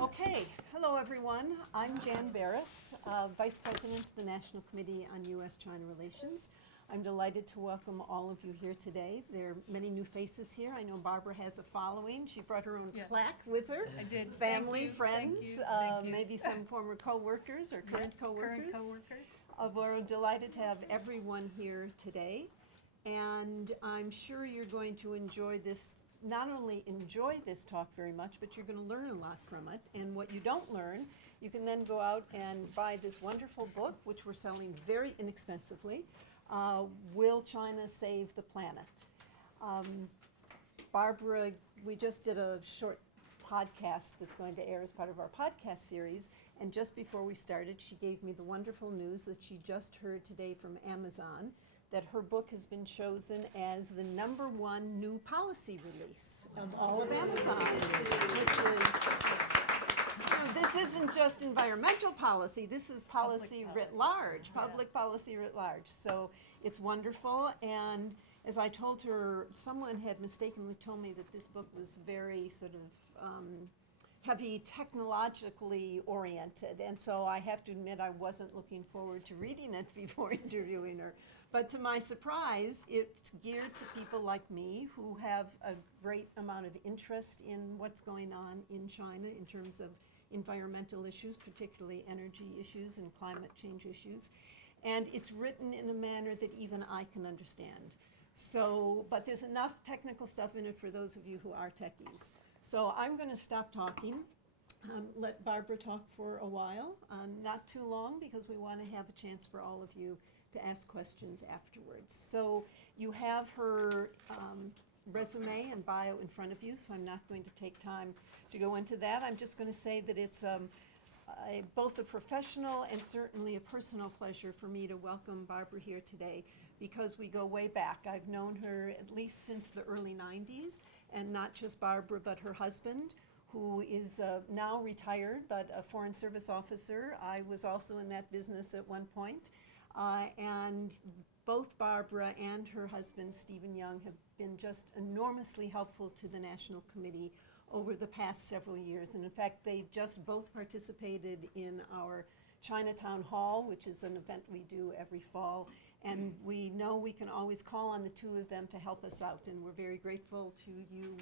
Okay, hello everyone. I'm Jan Barris, Vice President of the National Committee on U.S.-China Relations. I'm delighted to welcome all of you here today. There are many new faces here. I know Barbara has a following. She brought her own plaque with her. I did. Family, friends, Thank you. maybe some former co-workers or current co-workers. Current co-workers. We're delighted to have everyone here today. And I'm sure you're going to enjoy this, not only enjoy this talk very much, but you're going to learn a lot from it. And what you don't learn, you can then go out and buy this wonderful book, which we're selling very inexpensively, Will China Save the Planet? Barbara, we just did a short podcast that's going to air as part of our podcast series, and just before we started, she gave me the wonderful news that she just heard today from Amazon that her book has been chosen as the #1 new policy release of all of Amazon, which is, this isn't just environmental policy, this is policy writ large, public policy writ large. So it's wonderful, and as I told her, someone had mistakenly told me that this book was very sort of heavy technologically oriented, and so I have to admit I wasn't looking forward to reading it before interviewing her. But to my surprise, it's geared to people like me who have a great amount of interest in what's going on in China in terms of environmental issues, particularly energy issues and climate change issues. And it's written in a manner that even I can understand. So, but there's enough technical stuff in it for those of you who are techies. So I'm going to stop talking, let Barbara talk for a while, not too long, because we want to have a chance for all of you to ask questions afterwards. So you have her resume and bio in front of you, so I'm not going to take time to go into that. I'm just going to say that it's both a professional and certainly a personal pleasure for me to welcome Barbara here today, because we go way back. I've known her at least since the early 90s, and not just Barbara, but her husband, who is now retired, but a Foreign Service officer. I was also in that business at one point. And both Barbara and her husband, Stephen Young, have been just enormously helpful to the National Committee over the past several years. And in fact, they've just both participated in our Chinatown Hall, which is an event we do every fall. And we know we can always call on the two of them to help us out. And we're very grateful to you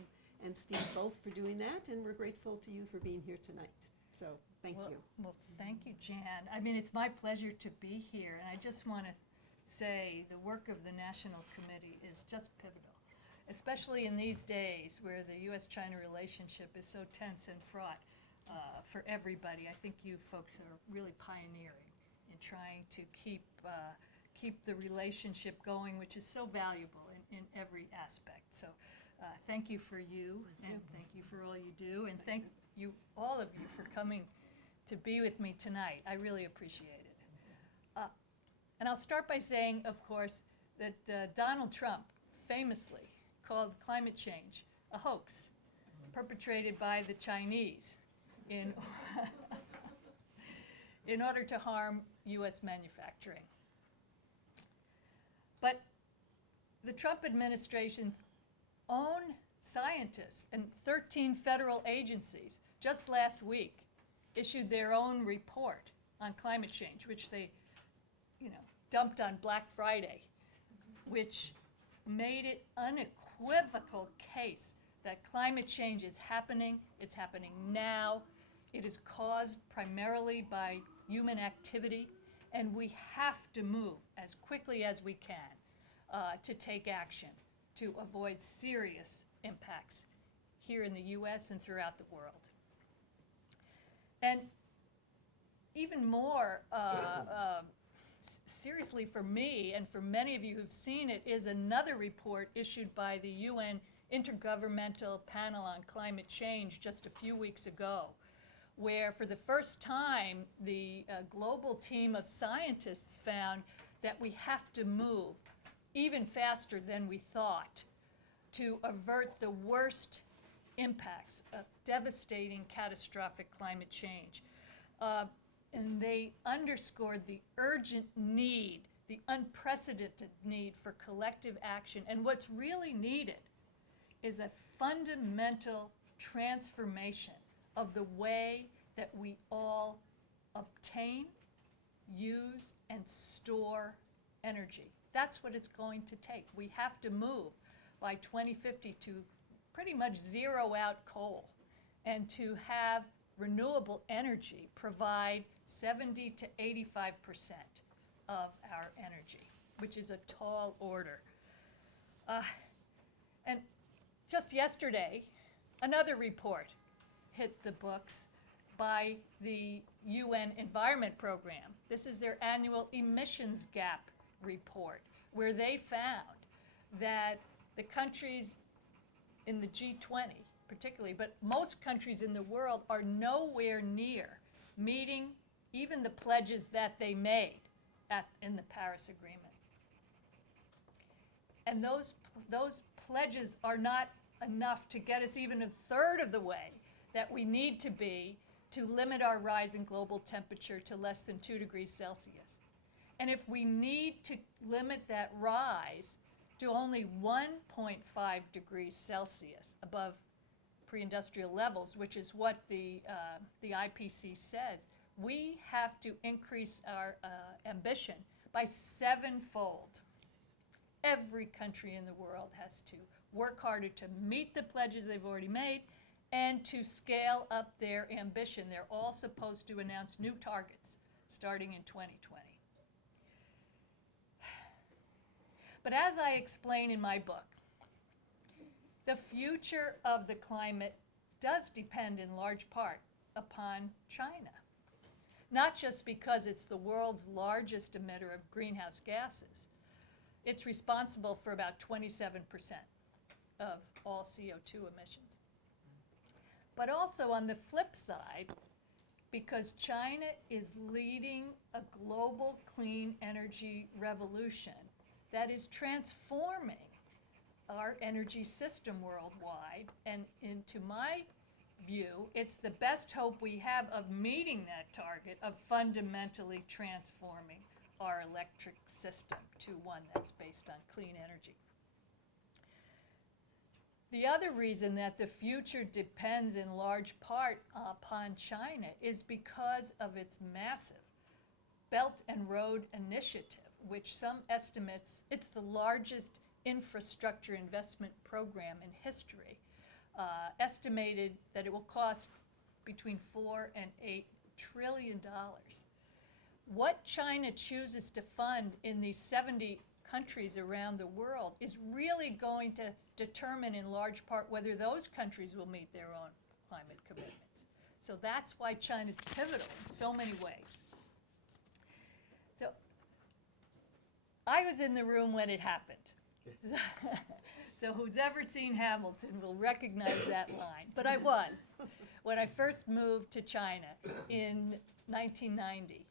and Steve both for doing that. And we're grateful to you for being here tonight. So thank you. Well, thank you, Jan. I mean, it's my pleasure to be here. And I just want to say the work of the National Committee is just pivotal, especially in these days where the U.S.-China relationship is so tense and fraught for everybody. I think you folks are really pioneering in trying to keep the relationship going, which is so valuable in every aspect. So thank you for you, and thank you for all you do, and thank you, all of you, for coming to be with me tonight. I really appreciate it. And I'll start by saying, of course, that Donald Trump famously called climate change a hoax perpetrated by the Chinese in order to harm U.S. manufacturing. But the Trump administration's own scientists and 13 federal agencies just last week issued their own report on climate change, which they, dumped on Black Friday, which made it unequivocal case that climate change is happening. It's happening now. It is caused primarily by human activity, and we have to move as quickly as we can to take action to avoid serious impacts here in the U.S. and throughout the world. And even more seriously for me and for many of you who've seen it is another report issued by the UN Intergovernmental Panel on Climate Change just a few weeks ago, where for the first time the global team of scientists found that we have to move even faster than we thought to avert the worst impacts of devastating, catastrophic climate change. And they underscored the urgent need, the unprecedented need for collective action. And what's really needed is a fundamental transformation of the way that we all obtain, use, and store energy. That's what it's going to take. We have to move by 2050 to pretty much zero out coal and to have renewable energy provide 70 to 85% of our energy, which is a tall order. And just yesterday, another report hit the books by the UN Environment Program. This is their annual emissions gap report, where they found that the countries in the G20 particularly, but most countries in the world are nowhere near meeting even the pledges that they made in the Paris Agreement. And those pledges are not enough to get us even a third of the way that we need to be to limit our rise in global temperature to less than 2 degrees Celsius. And if we need to limit that rise to only 1.5 degrees Celsius above pre-industrial levels, which is what the IPC says, we have to increase our ambition by 7-fold. Every country in the world has to work harder to meet the pledges they've already made and to scale up their ambition. They're all supposed to announce new targets starting in 2020. But as I explain in my book, the future of the climate does depend in large part upon China. Not just because it's the world's largest emitter of greenhouse gases. It's responsible for about 27% of all CO2 emissions. But also on the flip side, because China is leading a global clean energy revolution that is transforming our energy system worldwide, and into my view, it's the best hope we have of meeting that target of fundamentally transforming our electric system to one that's based on clean energy. The other reason that the future depends in large part upon China is because of its massive Belt and Road Initiative, which some estimates, it's the largest infrastructure investment program in history, estimated that it will cost between $4 and $8 trillion. What China chooses to fund in these 70 countries around the world is really going to determine in large part whether those countries will meet their own climate commitments. So that's why China's pivotal in so many ways. So I was in the room when it happened. So who's ever seen Hamilton will recognize that line. But I was. When I first moved to China in 1990,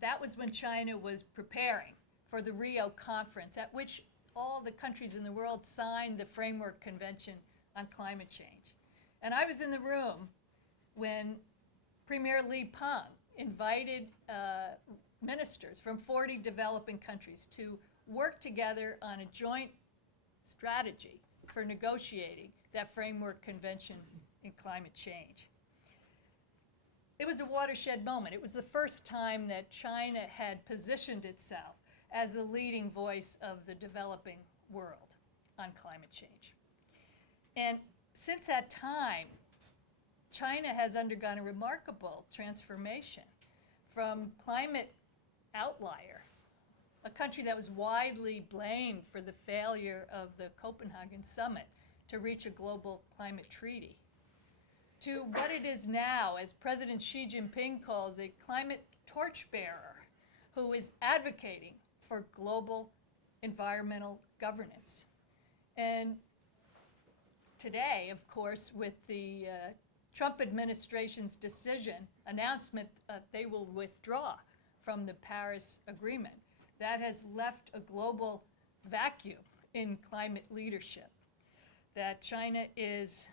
that was when China was preparing for the Rio conference, at which all the countries in the world signed the Framework Convention on Climate Change. And I was in the room when Premier Li Peng invited ministers from 40 developing countries to work together on a joint strategy for negotiating that Framework Convention in climate change. It was a watershed moment. It was the first time that China had positioned itself as the leading voice of the developing world on climate change. And since that time, China has undergone a remarkable transformation from climate outlier, a country that was widely blamed for the failure of the Copenhagen summit to reach a global climate treaty, to what it is now, as President Xi Jinping calls a climate torchbearer, who is advocating for global environmental governance. And today, of course, with the Trump administration's announcement that they will withdraw from the Paris Agreement, that has left a global vacuum in climate leadership that China is,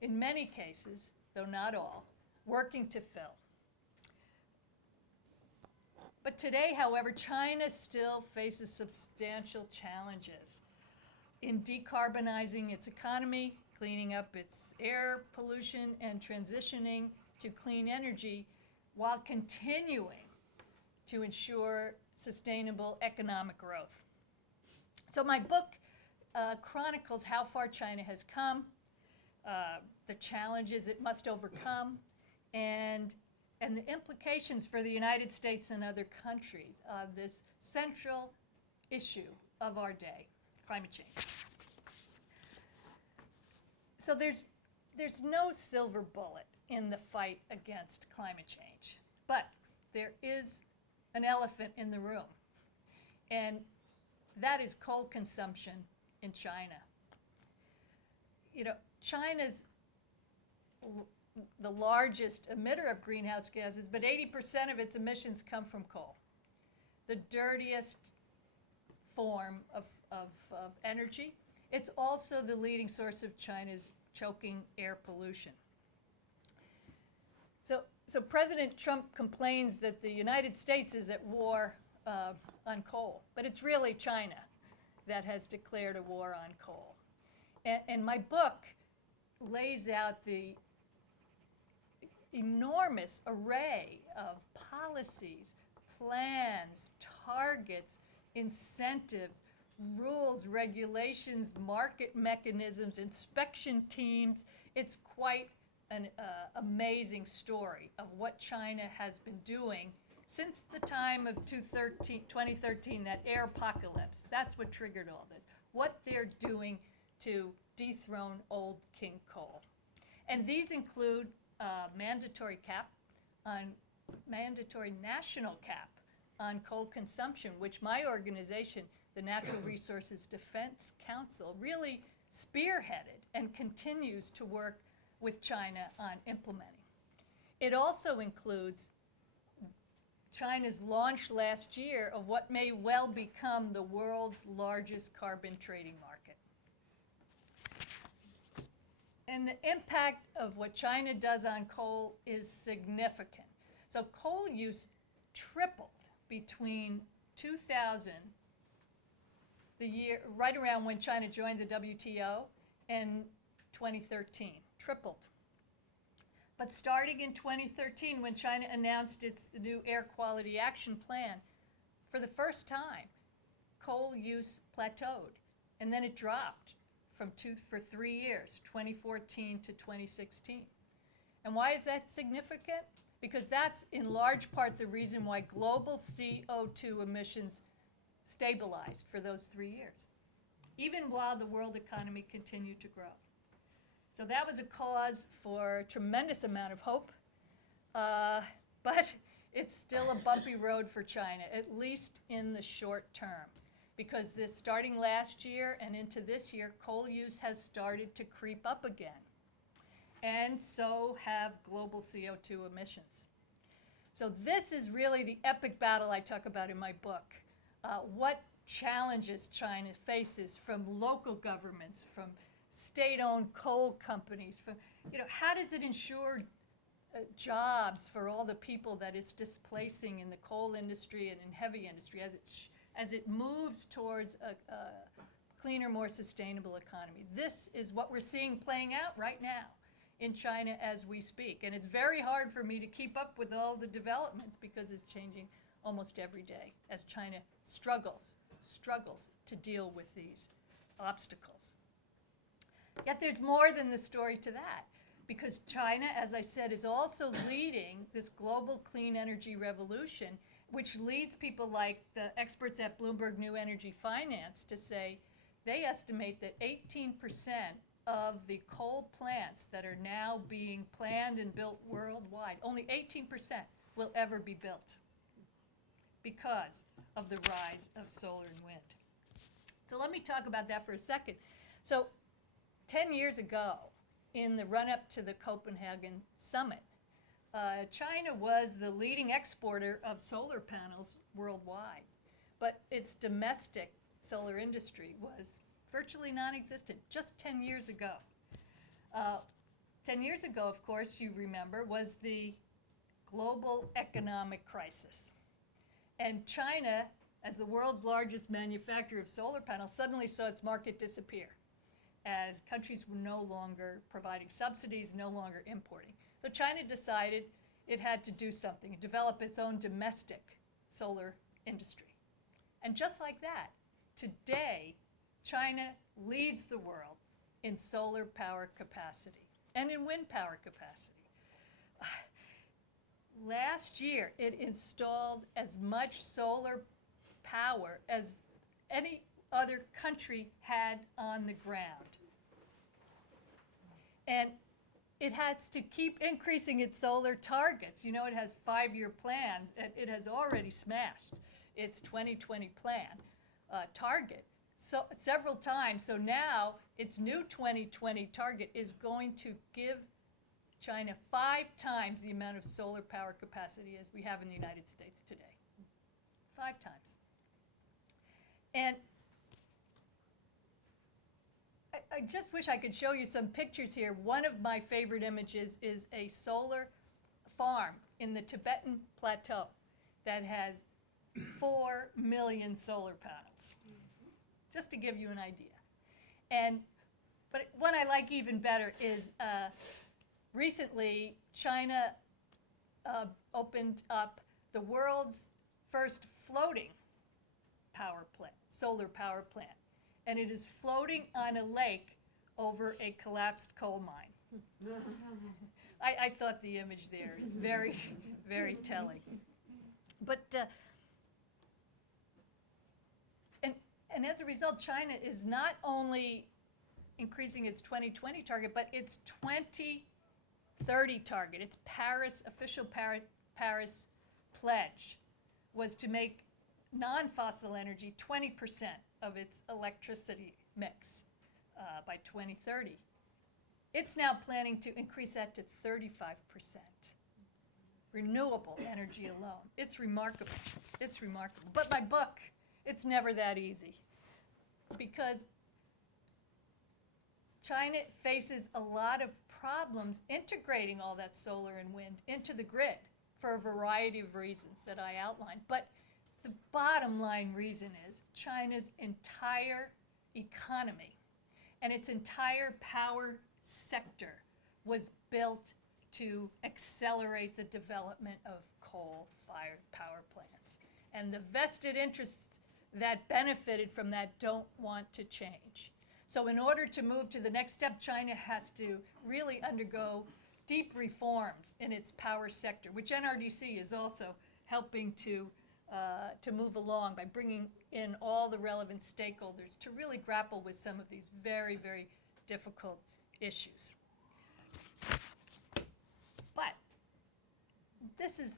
in many cases, though not all, working to fill. But today, however, China still faces substantial challenges in decarbonizing its economy, cleaning up its air pollution and transitioning to clean energy while continuing to ensure sustainable economic growth. So my book chronicles how far China has come, the challenges it must overcome, and the implications for the United States and other countries of this central issue of our day, climate change. So there's no silver bullet in the fight against climate change, but there is an elephant in the room, and that is coal consumption in China. You know, China's the largest emitter of greenhouse gases, but 80% of its emissions come from coal, the dirtiest form of energy. It's also the leading source of China's choking air pollution. So President Trump complains that the United States is at war on coal, but it's really China that has declared a war on coal. And my book lays out the enormous array of policies, plans, targets, incentives, rules, regulations, market mechanisms, inspection teams. It's quite an amazing story of what China has been doing since the time of 2013, that air apocalypse. That's what triggered all this. What they're doing to dethrone old King Coal. And these include mandatory national cap on coal consumption, which my organization, the Natural Resources Defense Council, really spearheaded and continues to work with China on implementing. It also includes China's launch last year of what may well become the world's largest carbon trading market. And the impact of what China does on coal is significant. So coal use tripled between 2000, the year right around when China joined the WTO, and 2013, tripled. But starting in 2013, when China announced its new Air Quality Action Plan, for the first time, coal use plateaued, and then it dropped for 3 years, 2014 to 2016. And why is that significant? Because that's in large part the reason why global CO2 emissions stabilized for those 3 years, even while the world economy continued to grow. So that was a cause for a tremendous amount of hope, but it's still a bumpy road for China, at least in the short term, because starting last year and into this year, coal use has started to creep up again, and so have global CO2 emissions. So this is really the epic battle I talk about in my book. What challenges China faces from local governments, from state-owned coal companies, from, how does it ensure jobs for all the people that it's displacing in the coal industry and in heavy industry as it moves towards a cleaner, more sustainable economy? This is what we're seeing playing out right now in China as we speak. And it's very hard for me to keep up with all the developments because it's changing almost every day as China struggles to deal with these obstacles. Yet there's more than the story to that, because China, as I said, is also leading this global clean energy revolution, which leads people like the experts at Bloomberg New Energy Finance to say they estimate that 18% of the coal plants that are now being planned and built worldwide, only 18% will ever be built because of the rise of solar and wind. So let me talk about that for a second. So 10 years ago, in the run-up to the Copenhagen summit, China was the leading exporter of solar panels worldwide, but its domestic solar industry was virtually non-existent just 10 years ago. 10 years ago, of course, you remember, was the global economic crisis. And China, as the world's largest manufacturer of solar panels, suddenly saw its market disappear. as countries were no longer providing subsidies, no longer importing. So China decided it had to do something, develop its own domestic solar industry. And just like that, today, China leads the world in solar power capacity and in wind power capacity. Last year, it installed as much solar power as any other country had on the ground. And it has to keep increasing its solar targets. You know, it has 5-year plans, and it has already smashed its 2020 plan target so several times. So now its new 2020 target is going to give China 5 times the amount of solar power capacity as we have in the United States today. 5 times. And I just wish I could show you some pictures here. One of my favorite images is a solar farm in the Tibetan Plateau that has 4 million solar panels, just to give you an idea. But one I like even better is recently China opened up the world's first floating power plant, solar power plant. And it is floating on a lake over a collapsed coal mine. I thought the image there is very, very telling. But, and as a result, China is not only increasing its 2020 target, but its 2030 target, its official Paris pledge was to make non-fossil energy 20% of its electricity mix by 2030. It's now planning to increase that to 35%. Renewable energy alone. It's remarkable. It's remarkable. But my book, it's never that easy, because China faces a lot of problems integrating all that solar and wind into the grid for a variety of reasons that I outlined. But the bottom line reason is China's entire economy and its entire power sector was built to accelerate the development of coal-fired power plants. And the vested interests that benefited from that don't want to change. So in order to move to the next step, China has to really undergo deep reforms in its power sector, which NRDC is also helping to move along by bringing in all the relevant stakeholders to really grapple with some of these very, very difficult issues. But this is,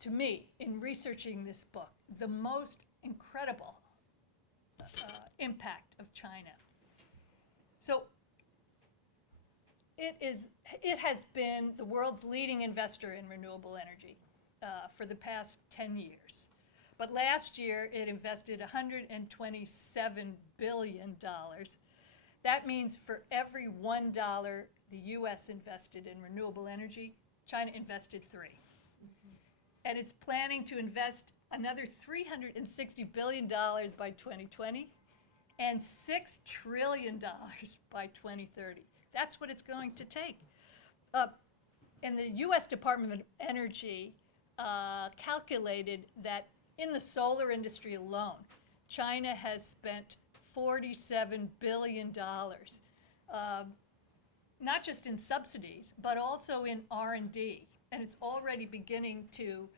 to me, in researching this book, the most incredible impact of China. So it has been the world's leading investor in renewable energy for the past 10 years. But last year, it invested $127 billion. That means for every $1 the U.S. invested in renewable energy, China invested 3. And it's planning to invest another $360 billion by 2020 and $6 trillion by 2030. That's what it's going to take. And the U.S. Department of Energy calculated that in the solar industry alone, China has spent $47 billion, not just in subsidies, but also in R&D. And it's already beginning to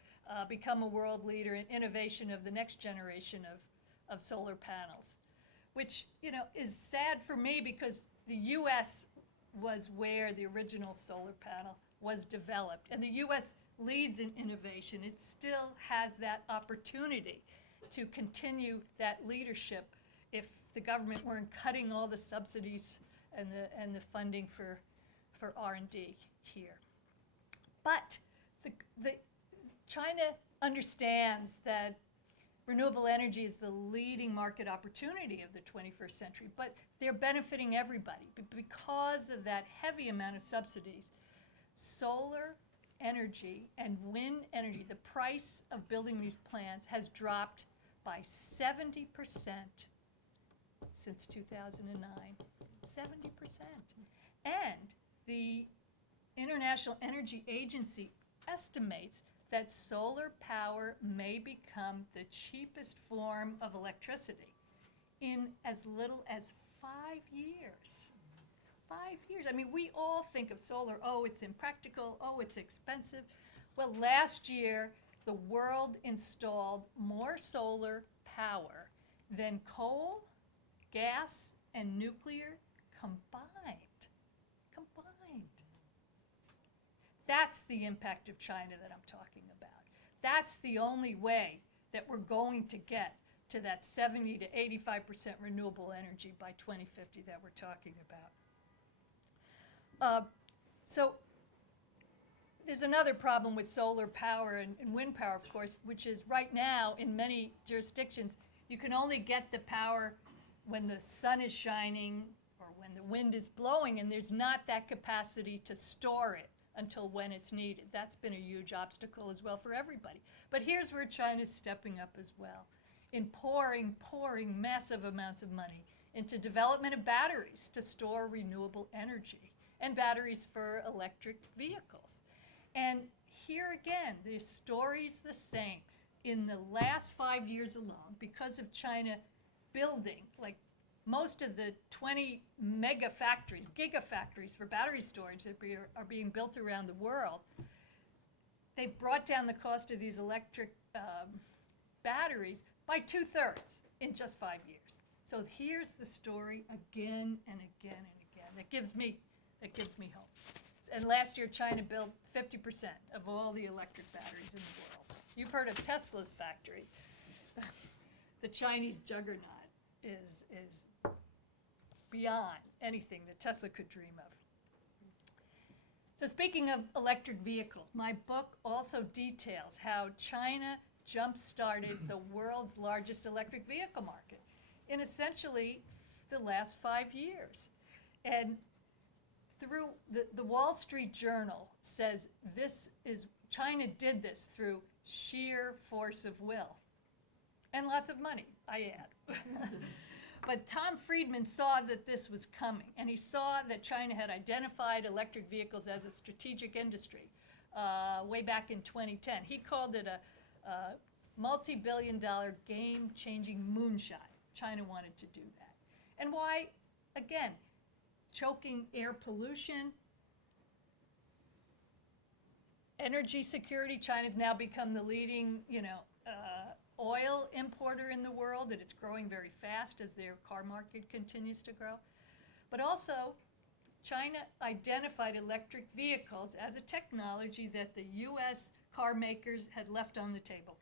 become a world leader in innovation of the next generation of solar panels, which, you know, is sad for me because the U.S. was where the original solar panel was developed. And the U.S. leads in innovation. It still has that opportunity to continue that leadership if the government weren't cutting all the subsidies and the funding for R&D here. But China understands that renewable energy is the leading market opportunity of the 21st century, but they're benefiting everybody. But because of that heavy amount of subsidies, solar energy and wind energy, the price of building these plants has dropped by 70% since 2009. 70%. And the International Energy Agency estimates that solar power may become the cheapest form of electricity in as little as 5 years. 5 years. I mean, we all think of solar, oh, it's impractical, oh, it's expensive. Well, last year, the world installed more solar power than coal, gas, and nuclear combined. That's the impact of China that I'm talking about. That's the only way that we're going to get to that 70 to 85% renewable energy by 2050 that we're talking about. So there's another problem with solar power and wind power, of course, which is right now in many jurisdictions, you can only get the power when the sun is shining or when the wind is blowing, and there's not that capacity to store it until when it's needed. That's been a huge obstacle as well for everybody. But here's where China's stepping up as well in pouring massive amounts of money into development of batteries to store renewable energy and batteries for electric vehicles. And here again, the story's the same. In the last 5 years alone, because of China building, like most of the 20 gigafactories for battery storage that are being built around the world, they've brought down the cost of these electric batteries by 2/3 in just 5 years. So here's the story again and again and again. That gives me hope. And last year, China built 50% of all the electric batteries in the world. You've heard of Tesla's factory. The Chinese Juggernaut is beyond anything that Tesla could dream of. So speaking of electric vehicles, my book also details how China jump-started the world's largest electric vehicle market in essentially the last 5 years. And through the Wall Street Journal says China did this through sheer force of will. And lots of money, I add. But Tom Friedman saw that this was coming, and he saw that China had identified electric vehicles as a strategic industry way back in 2010. He called it a multi-billion-dollar game-changing moonshot. China wanted to do that. And why? Again, choking air pollution, energy security. China's now become the leading, oil importer in the world, and it's growing very fast as their car market continues to grow. But also, China identified electric vehicles as a technology that the U.S. car makers had left on the table.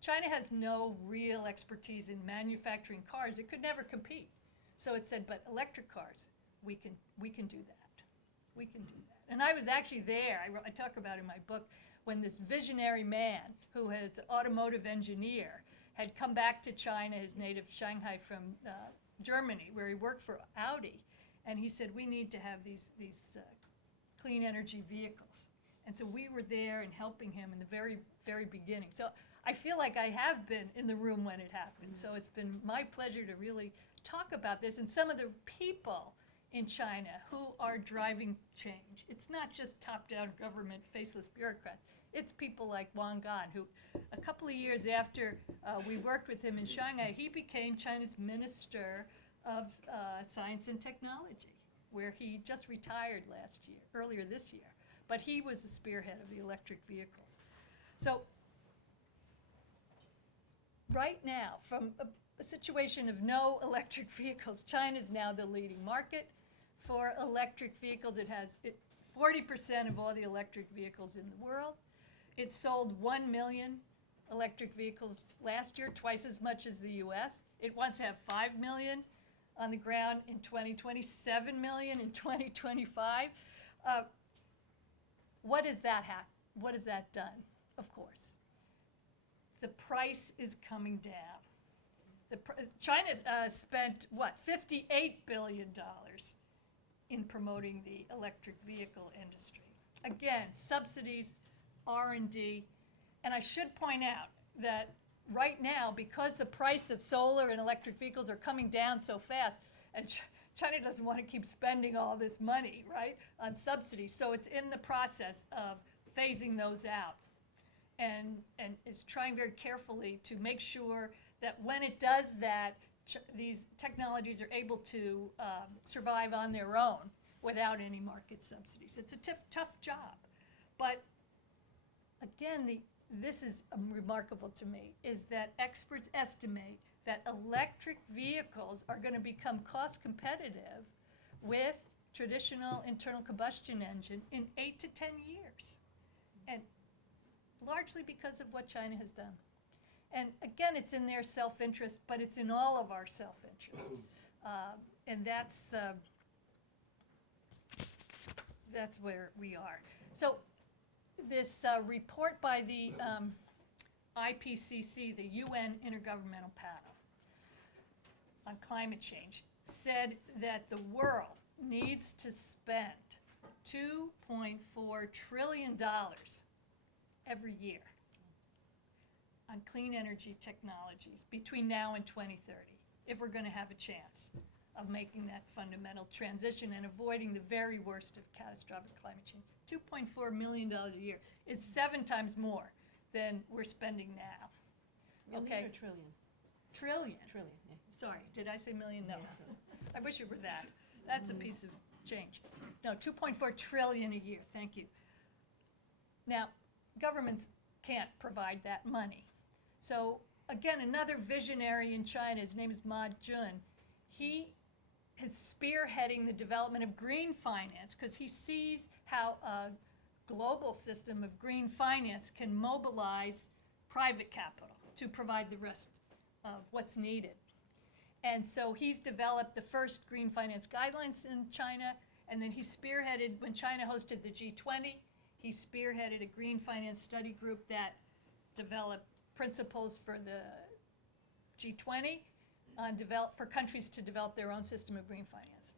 China has no real expertise in manufacturing cars. It could never compete. So it said, but electric cars, we can do that. We can do that. And I was actually there, I talk about in my book, when this visionary man, who is an automotive engineer, had come back to China, his native Shanghai from Germany, where he worked for Audi, and he said, we need to have these clean energy vehicles. And so we were there and helping him in the very, very beginning. So I feel like I have been in the room when it happened. So it's been my pleasure to really talk about this and some of the people in China who are driving change. It's not just top-down government, faceless bureaucrats. It's people like Wang Gan, who a couple of years after we worked with him in Shanghai, he became China's Minister of Science and Technology, where he just retired earlier this year. But he was the spearhead of the electric vehicles. So right now, from a situation of no electric vehicles, China is now the leading market for electric vehicles. It has 40% of all the electric vehicles in the world. It sold 1 million electric vehicles last year, twice as much as the US. It wants to have 5 million on the ground in 2020, 7 million in 2025. What has that done? Of course, the price is coming down. China spent, $58 billion in promoting the electric vehicle industry. Again, subsidies, R&D, and I should point out that right now, because the price of solar and electric vehicles are coming down so fast, and China doesn't want to keep spending all this money, right, on subsidies. So it's in the process of phasing those out, and is trying very carefully to make sure that when it does that, these technologies are able to survive on their own without any market subsidies. It's a tough job. But again, this is remarkable to me, is that experts estimate that electric vehicles are going to become cost competitive with traditional internal combustion engine in 8 to 10 years. And largely because of what China has done. And again, it's in their self-interest, but it's in all of our self-interest. And that's where we are. So this report by the IPCC, the UN Intergovernmental Panel on Climate Change, said that the world needs to spend $2.4 trillion every year on clean energy technologies between now and 2030, if we're going to have a chance of making that fundamental transition and avoiding the very worst of catastrophic climate change. $2.4 million a year is 7 times more than we're spending now. Million or trillion? Trillion. Trillion, yeah. Sorry, did I say million? No. Yeah. I wish it were that. That's a piece of change. No, 2.4 trillion a year, thank you. Now, governments can't provide that money. So again, another visionary in China, his name is Ma Jun, he is spearheading the development of green finance because he sees how a global system of green finance can mobilize private capital to provide the rest of what's needed. And so he's developed the first green finance guidelines in China, and then he spearheaded, when China hosted the G20, he spearheaded a green finance study group that developed principles for the G20 for countries to develop their own system of green finance.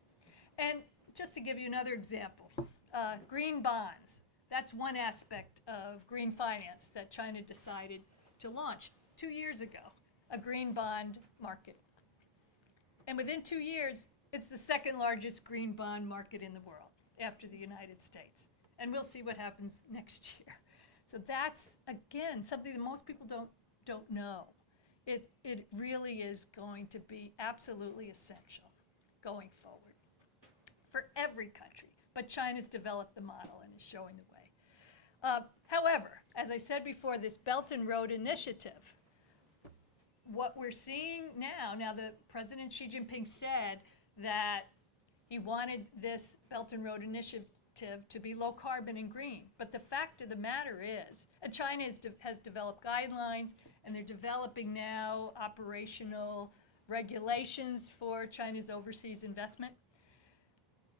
And just to give you another example, green bonds. That's one aspect of green finance that China decided to launch 2 years ago, a green bond market. And within 2 years, it's the second largest green bond market in the world after the United States. And we'll see what happens next year. So that's, again, something that most people don't know. It really is going to be absolutely essential going forward for every country. But China's developed the model and is showing the way. However, as I said before, this Belt and Road Initiative, what we're seeing now the President Xi Jinping said that he wanted this Belt and Road Initiative to be low carbon and green. But the fact of the matter is, China has developed guidelines, and they're developing now operational regulations for China's overseas investment.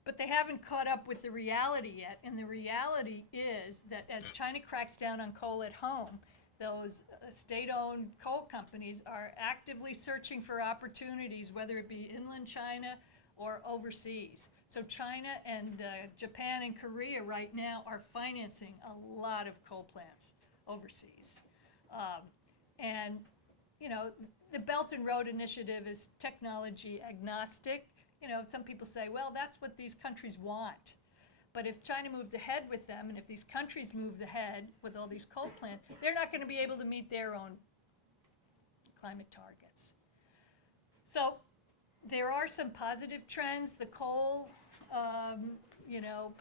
But they haven't caught up with the reality yet. And the reality is that as China cracks down on coal at home, those state-owned coal companies are actively searching for opportunities, whether it be inland China or overseas. So China and Japan and Korea right now are financing a lot of coal plants overseas. And, you know, the Belt and Road Initiative is technology agnostic. You know, some people say, well, that's what these countries want. But if China moves ahead with them, and if these countries move ahead with all these coal plants, they're not going to be able to meet their own climate targets. So there are some positive trends. The coal,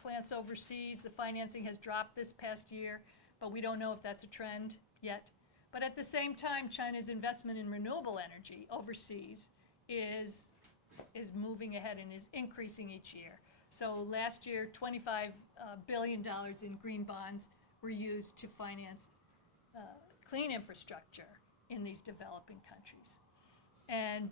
plants overseas, the financing has dropped this past year, but we don't know if that's a trend yet. But at the same time, China's investment in renewable energy overseas is moving ahead and is increasing each year. So last year, $25 billion in green bonds were used to finance clean infrastructure in these developing countries. And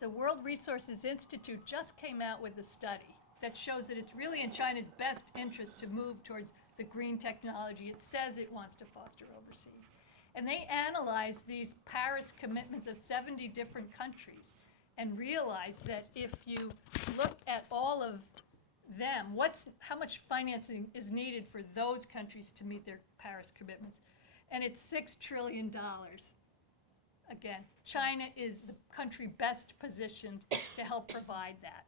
the World Resources Institute just came out with a study that shows that it's really in China's best interest to move towards the green technology it says it wants to foster overseas. And they analyzed these Paris commitments of 70 different countries and realized that if you look at all of them, how much financing is needed for those countries to meet their Paris commitments. and it's $6 trillion. Again, China is the country best positioned to help provide that.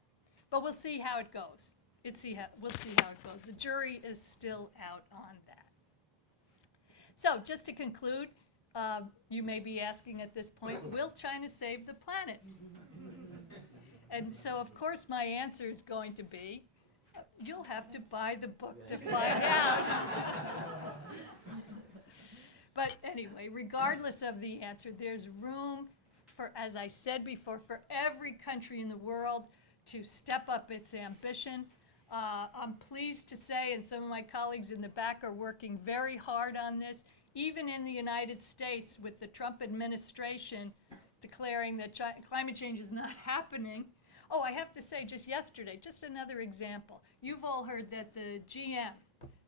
But we'll see how it goes. We'll see how it goes. The jury is still out on that. So just to conclude, you may be asking at this point, will China save the planet? And so, of course, my answer is going to be, you'll have to buy the book to find out. But anyway, regardless of the answer, there's room for, as I said before, for every country in the world to step up its ambition. I'm pleased to say, and some of my colleagues in the back are working very hard on this, even in the United States with the Trump administration declaring that climate change is not happening. Oh, I have to say, just yesterday, just another example. You've all heard that the GM,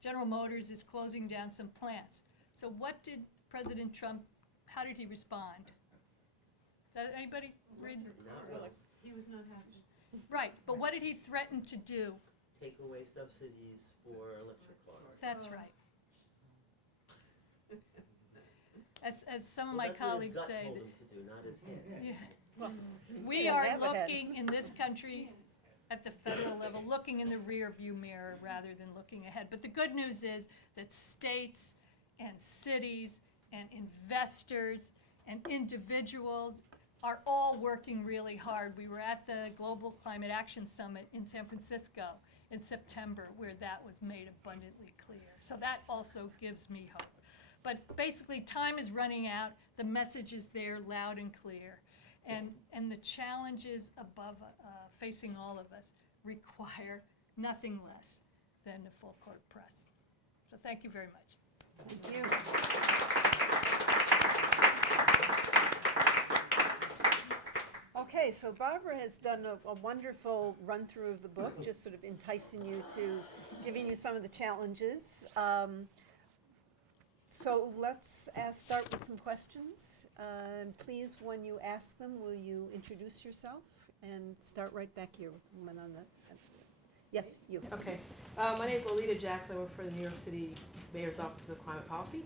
General Motors, is closing down some plants. So what did President Trump, how did he respond? Does anybody read? He was not happy. Right, but what did he threaten to do? Take away subsidies for electric cars. That's right. As some of my colleagues say. That's what his gut told him to do, not his head. Yeah. Well, we They don't are have a head. looking in this country at the federal level, looking in the rear view mirror rather than looking ahead. But the good news is that states and cities and investors and individuals are all working really hard. We were at the Global Climate Action Summit in San Francisco in September, where that was made abundantly clear. So that also gives me hope. But basically, time is running out. The message is there, loud and clear. And the challenges above facing all of us require nothing less than a full court press. So thank you very much. Thank you. Okay, so Barbara has done a wonderful run-through of the book, just sort of enticing you to, giving you some of the challenges. So let's start with some questions. Please, when you ask them, will you introduce yourself and start right back here, woman on the, yes, you. Okay. My name is Lolita Jackson. I work for the New York City Mayor's Office of Climate Policy.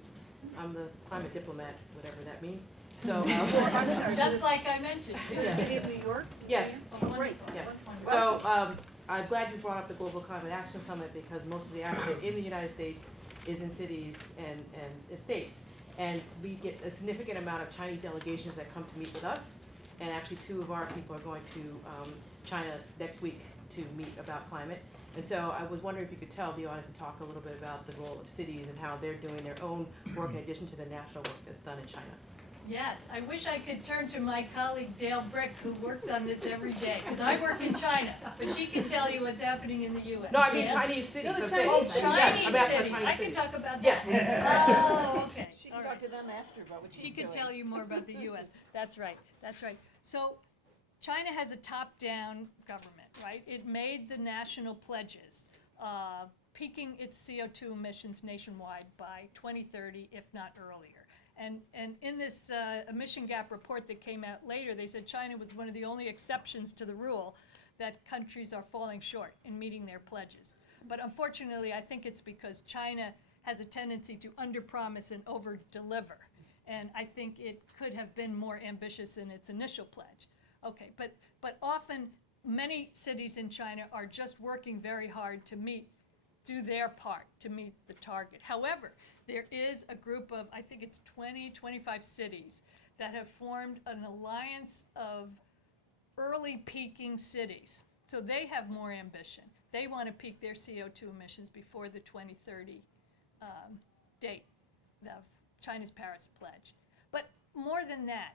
I'm the climate diplomat, whatever that means. So, Just like I mentioned. For the city of New York? yes, Oh, great. yes. So I'm glad you brought up the Global Climate Action Summit because most of the action in the United States is in cities and in states. And we get a significant amount of Chinese delegations that come to meet with us. And actually 2 of our people are going to China next week to meet about climate. And so I was wondering if you could tell the audience and talk a little bit about the role of cities and how they're doing their own work in addition to the national work that's done in China. Yes, I wish I could turn to my colleague Dale Brick, who works on this every day, because I work in China, but she can tell you what's happening in the U.S. No, I mean Dan? Chinese cities. I'm Oh, saying. Chinese Yes, I'm asking cities. Chinese I can cities. talk about that. Yes. Oh, okay. She All can right. talk to them after about what she's She doing. can tell you more about the U.S. That's right. That's right. So China has a top-down government, right? It made the national pledges, peaking its CO2 emissions nationwide by 2030, if not earlier. And in this emission gap report that came out later, they said China was one of the only exceptions to the rule that countries are falling short in meeting their pledges. But unfortunately, I think it's because China has a tendency to underpromise and over-deliver. And I think it could have been more ambitious in its initial pledge. Okay, but often many cities in China are just working very hard to do their part to meet the target. However, there is a group of, I think it's 20, 25 cities that have formed an alliance of early peaking cities. So they have more ambition. They want to peak their CO2 emissions before the 2030 date of China's Paris Pledge. But more than that,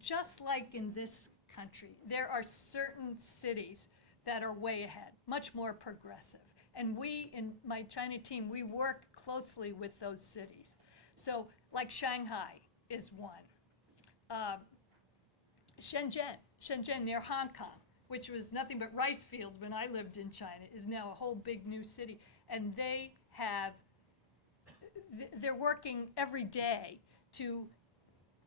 just like in this country, there are certain cities that are way ahead, much more progressive. And we, in my China team, we work closely with those cities. So, like Shanghai is one. Shenzhen near Hong Kong, which was nothing but rice fields when I lived in China, is now a whole big new city. And they're working every day to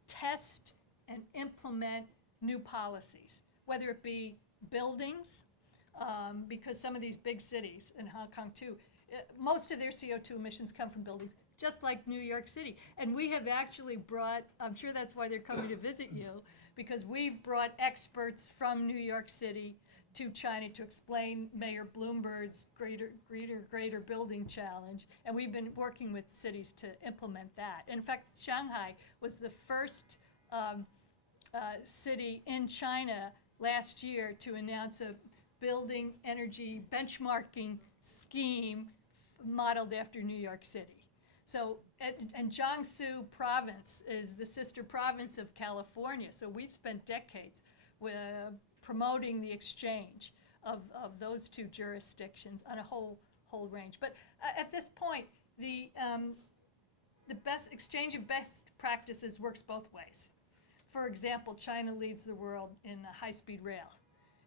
test and implement new policies, whether it be buildings, because some of these big cities, in Hong Kong too, most of their CO2 emissions come from buildings. just like New York City. And we have actually brought, I'm sure that's why they're coming to visit you, because we've brought experts from New York City to China to explain Mayor Bloomberg's greater building challenge. And we've been working with cities to implement that. In fact, Shanghai was the first city in China last year to announce a building energy benchmarking scheme modeled after New York City. So, and Jiangsu province is the sister province of California. So we've spent decades with promoting the exchange of those two jurisdictions on a whole range. But at this point, the best exchange of best practices works both ways. For example, China leads the world in high-speed rail.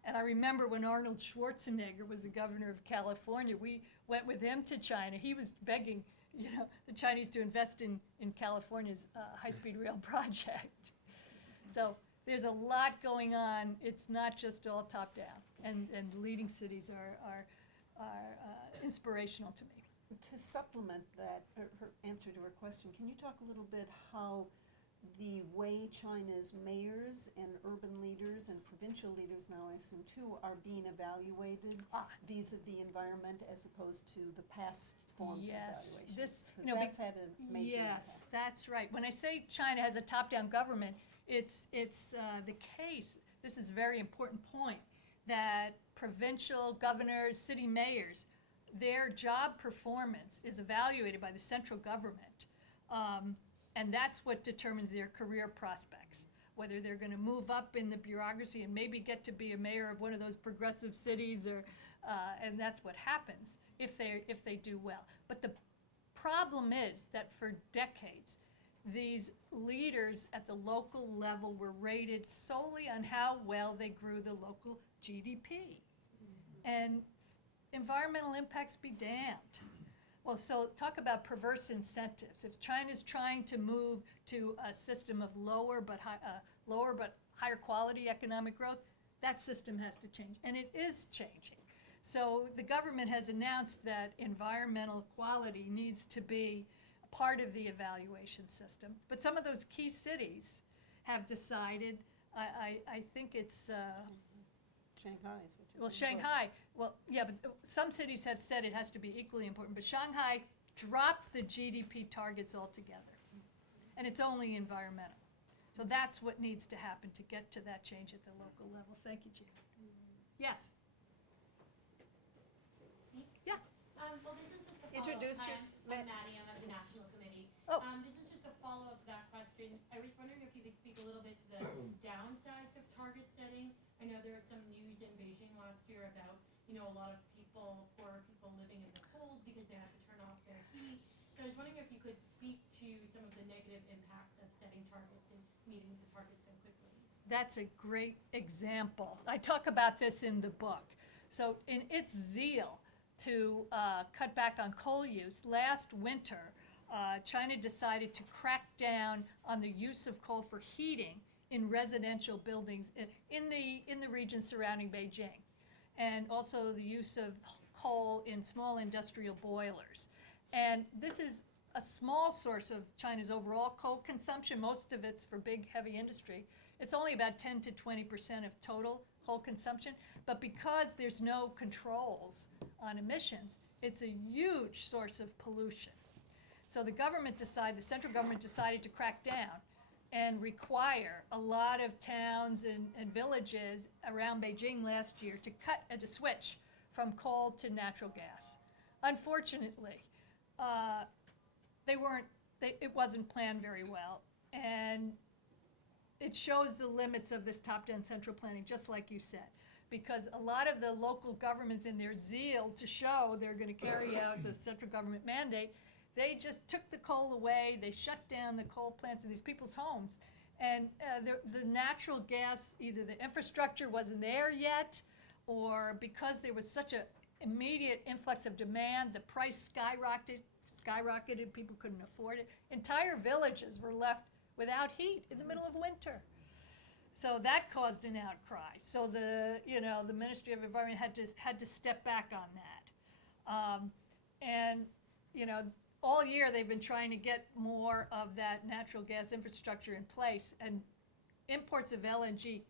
And I remember when Arnold Schwarzenegger was the governor of California, we went with him to China. He was begging, the Chinese to invest in California's high-speed rail project. So there's a lot going on. It's not just all top-down. And leading cities are inspirational to me. To supplement that, her answer to her question, can you talk a little bit how the way China's mayors and urban leaders and provincial leaders now, I assume too, are being evaluated vis-a-vis environment as opposed to the past forms of evaluation? Yes, Because that's had a major impact. that's right. When I say China has a top-down government, it's the case, this is a very important point, that provincial governors, city mayors, their job performance is evaluated by the central government. And that's what determines their career prospects, whether they're going to move up in the bureaucracy and maybe get to be a mayor of one of those progressive cities, or and that's what happens if they do well. But the problem is that for decades, these leaders at the local level were rated solely on how well they grew the local GDP. And environmental impacts be damned. Well, so talk about perverse incentives. If China's trying to move to a system of lower but higher quality economic growth, that system has to change, and it is changing. So the government has announced that environmental quality needs to be part of the evaluation system. But some of those key cities have decided, I think it's Shanghai is what well, Shanghai, well, yeah, but some cities have said it has to be equally important, but Shanghai dropped the GDP targets altogether. And it's only environmental. So that's what needs to happen to get to that change at the local level. Thank you, Jean. Yes? Yeah. Well, this is just a follow-up. Introduce Hi, your- I'm Maddie, I'm at the National Committee. Oh. This is just a follow-up to that question. I was wondering if you could speak a little bit to the downsides of target setting. I know there was some news in Beijing last year about, a lot of poorer people living in the cold because they had to turn off their heat. So I was wondering if you could speak to some of the negative impacts of setting targets and meeting the targets so quickly. That's a great example. I talk about this in the book. So in its zeal to cut back on coal use, last winter, China decided to crack down on the use of coal for heating in residential buildings in the region surrounding Beijing, and also the use of coal in small industrial boilers. And this is a small source of China's overall coal consumption. Most of it's for big, heavy industry. It's only about 10 to 20% of total coal consumption. But because there's no controls on emissions, it's a huge source of pollution. So the central government decided to crack down and require a lot of towns and villages around Beijing last year to switch from coal to natural gas. Unfortunately, it wasn't planned very well, and it shows the limits of this top-down central planning, just like you said, because a lot of the local governments, in their zeal to show they're going to carry out the central government mandate, they just took the coal away. They shut down the coal plants in these people's homes. And the natural gas, either the infrastructure wasn't there yet, or because there was such an immediate influx of demand, the price skyrocketed, people couldn't afford it. Entire villages were left without heat in the middle of winter. So that caused an outcry. So the Ministry of Environment had to step back on that. all year they've been trying to get more of that natural gas infrastructure in place, and imports of LNG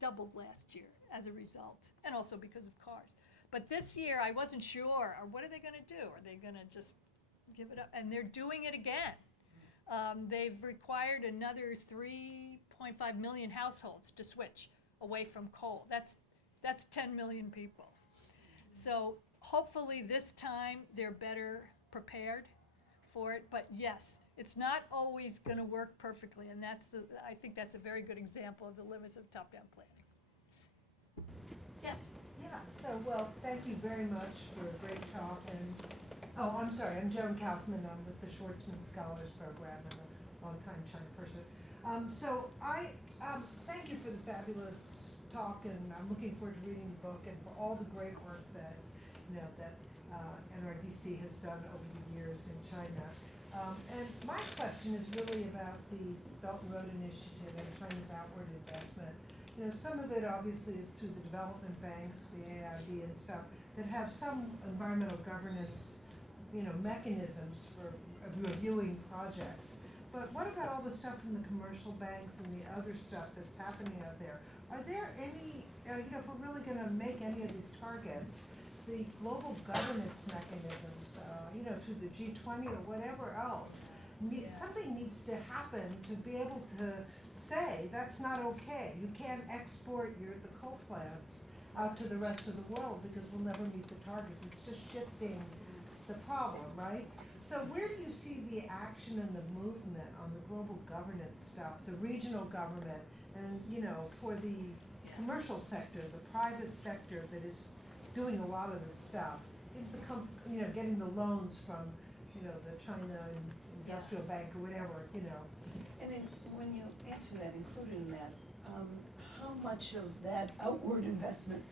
doubled last year as a result, and also because of cars. But this year, I wasn't sure, or what are they gonna do? Are they gonna just give it up? And they're doing it again. They've required another 3.5 million households to switch away from coal. That's 10 million people. So hopefully this time they're better prepared for it. But yes, it's not always going to work perfectly, and I think that's a very good example of the limits of top-down planning. Yes. Yeah, so, well, thank you very much for a great talk, and, I'm sorry, I'm Joan Kaufman, I'm with the Schwartzman Scholars Program, I'm a longtime China person. So I, thank you for the fabulous talk, and I'm looking forward to reading the book, and for all the great work that, NRDC has done over the years in China. And my question is really about the Belt and Road Initiative and China's outward investment. Some of it obviously is through the development banks, the AIB and stuff, that have some environmental governance, mechanisms for reviewing projects. But what about all the stuff from the commercial banks and the other stuff that's happening out there? Are there any, if we're really gonna make any of these targets, the global governance mechanisms, through the G20 or whatever else, something needs to happen to be able to say that's not okay. You can't export the coal plants out to the rest of the world because we'll never meet the target. It's just shifting the problem, right? So where do you see the action and the movement on the global governance stuff, the regional government, and for the commercial sector, the private sector that is doing a lot of this stuff, getting the loans from the China Industrial Bank or whatever, And when you answer that, including that, how much of that outward investment,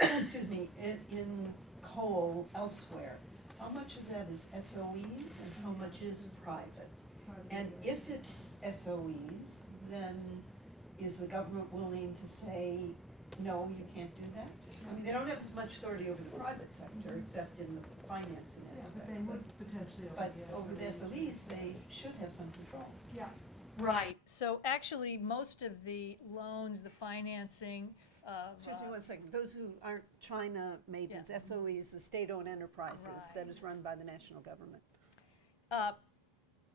excuse me, in coal elsewhere, how much of that is SOEs and how much is private? And if it's SOEs, then is the government willing to say, no, you can't do that? I mean, they don't have as much authority over the private sector, except in the financing Yeah, aspect. but they would potentially But over the SOEs, they should have some control. Yeah. Right. So actually, most of the loans, the financing of Excuse me one second. Those who aren't China mavens, SOEs, the state-owned enterprises that is run by the national government.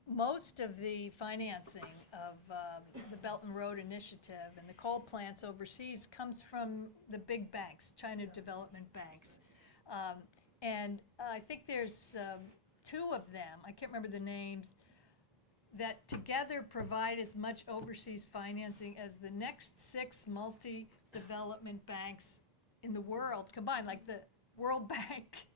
most of the financing of the Belt and Road Initiative and the coal plants overseas comes from the big banks, China development banks. And I think there's two of them, I can't remember the names, that together provide as much overseas financing as the next 6 multi-development banks in the world combined, like the World Bank.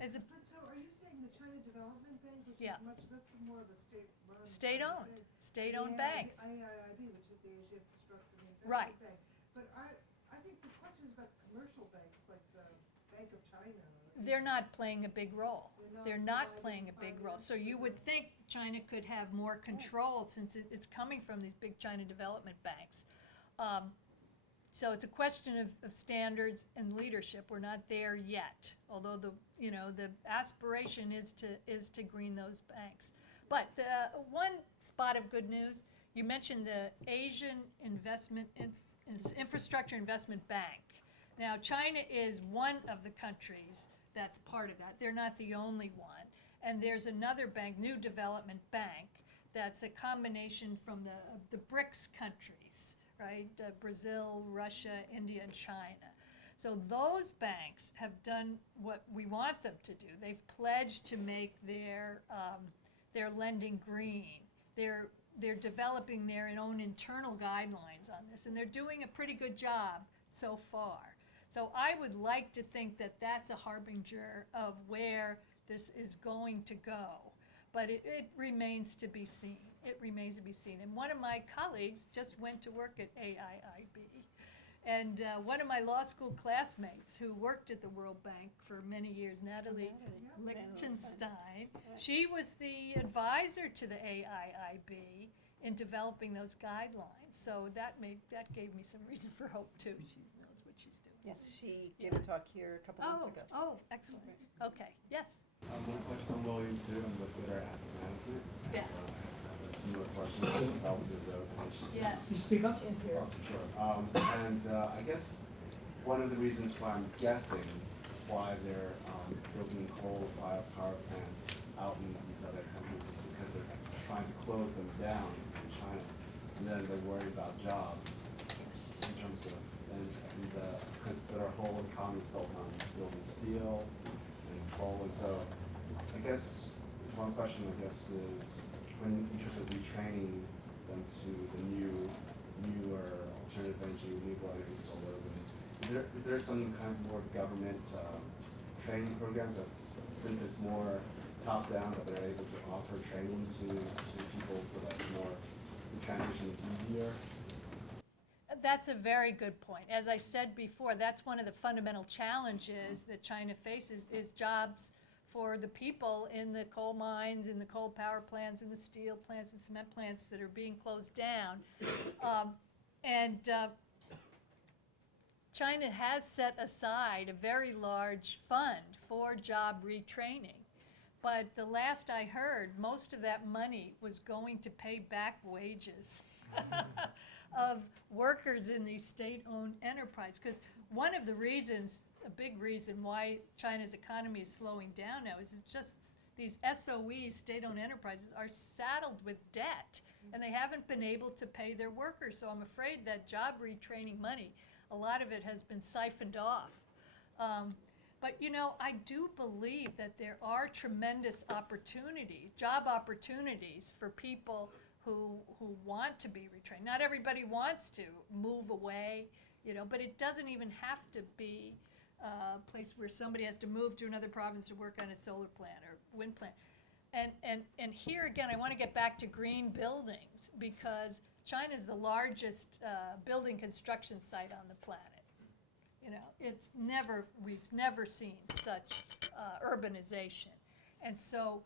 As a But so are you saying the China Development Bank, which Yeah. is much, that's more of a state-run? state-owned, bank. state-owned The banks. AIIB, which is the Asia Infrastructure and Right. Investment Bank. But I think the question is about commercial banks, like the Bank of China. They're not playing a big role. They're not providing playing a big role. So you financing. would think China could have more control since it's coming from these big China development banks. So it's a question of standards and leadership. We're not there yet, although the aspiration is to green those banks. But the one spot of good news, you mentioned the Asian Infrastructure Investment Bank. Now, China is one of the countries that's part of that. They're not the only one. And there's another bank, New Development Bank, that's a combination from the BRICS countries, right? Brazil, Russia, India, and China. So those banks have done what we want them to do. They've pledged to make their lending green. They're developing their own internal guidelines on this, and they're doing a pretty good job so far. So I would like to think that that's a harbinger of where this is going to go. But it remains to be seen. It remains to be seen. And one of my colleagues just went to work at AIIB. And one of my law school classmates who worked at the World Bank for many years, Natalie Lichtenstein, she was the advisor to the AIIB in developing those guidelines. So that gave me some reason for hope too. She knows what she's doing. Yes, she gave a talk here a couple months ago. Oh, excellent. Okay, yes. One question, I'm William Sue, I'm with Twitter Asset Management. And, Yeah. I have a similar question about the road initiative. Yes. Speak up in here. Oh, sure. I guess one of the reasons why I'm guessing why they're building coal-fired power plants out in these other countries is because they're trying to close them down in China, and then they're worried about jobs in terms of, because their whole economy is built on building steel and coal, and so I guess one question is when in terms of retraining them to the newer alternative energy, renewable energy, solar, wind, is there some kind of more government training programs that, since it's more top down, that they're able to offer training to people so that it's more, the transition is easier? That's a very good point. As I said before, that's one of the fundamental challenges that China faces is jobs for the people in the coal mines, in the coal power plants, in the steel plants, and cement plants that are being closed down. China has set aside a very large fund for job retraining. But the last I heard, most of that money was going to pay back wages of workers in these state-owned enterprises. Because one of the reasons, a big reason why China's economy is slowing down now is it's just these SOEs, state-owned enterprises, are saddled with debt, and they haven't been able to pay their workers. So I'm afraid that job retraining money, a lot of it has been siphoned off. But you know, I do believe that there are tremendous opportunities, job opportunities for people who want to be retrained. Not everybody wants to move away, you know, but it doesn't even have to be a place where somebody has to move to another province to work on a solar plant or wind plant. And here again, I want to get back to green buildings because China is the largest building construction site on the planet. You know, we've never seen such urbanization. And so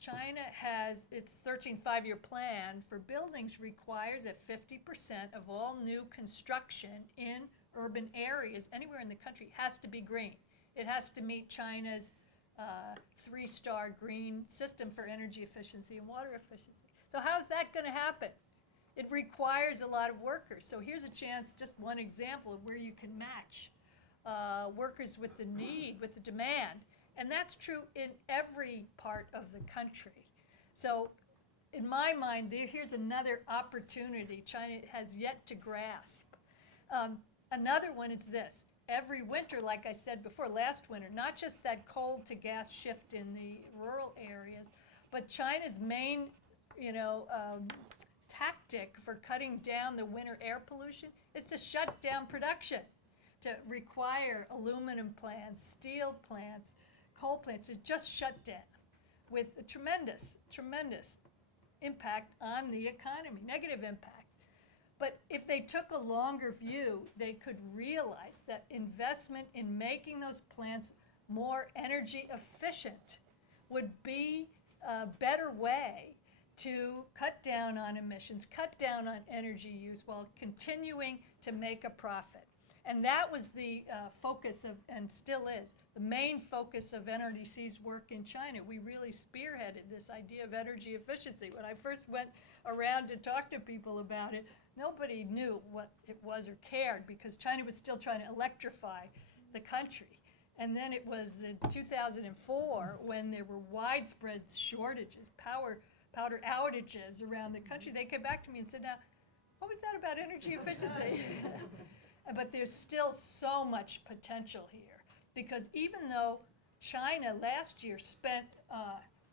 China has its 13th five-year plan for buildings requires that 50% of all new construction in urban areas anywhere in the country has to be green. It has to meet China's 3-star green system for energy efficiency and water efficiency. So how's that going to happen? It requires a lot of workers. So here's a chance, just one example of where you can match workers with the need, with the demand. And that's true in every part of the country. So in my mind, here's another opportunity China has yet to grasp. Another one is this. Every winter, like I said before, last winter, not just that coal to gas shift in the rural areas, but China's main, tactic for cutting down the winter air pollution is to shut down production, to require aluminum plants, steel plants, coal plants to just shut down with a tremendous, tremendous impact on the economy, negative impact. But if they took a longer view, they could realize that investment in making those plants more energy efficient would be a better way to cut down on emissions, cut down on energy use while continuing to make a profit. And that was the focus of, and still is, the main focus of NRDC's work in China. We really spearheaded this idea of energy efficiency. When I first went around to talk to people about it, nobody knew what it was or cared because China was still trying to electrify the country. And then it was in 2004 when there were widespread shortages, powder outages around the country. They came back to me and said, now, what was that about energy efficiency? But there's still so much potential here because even though China last year spent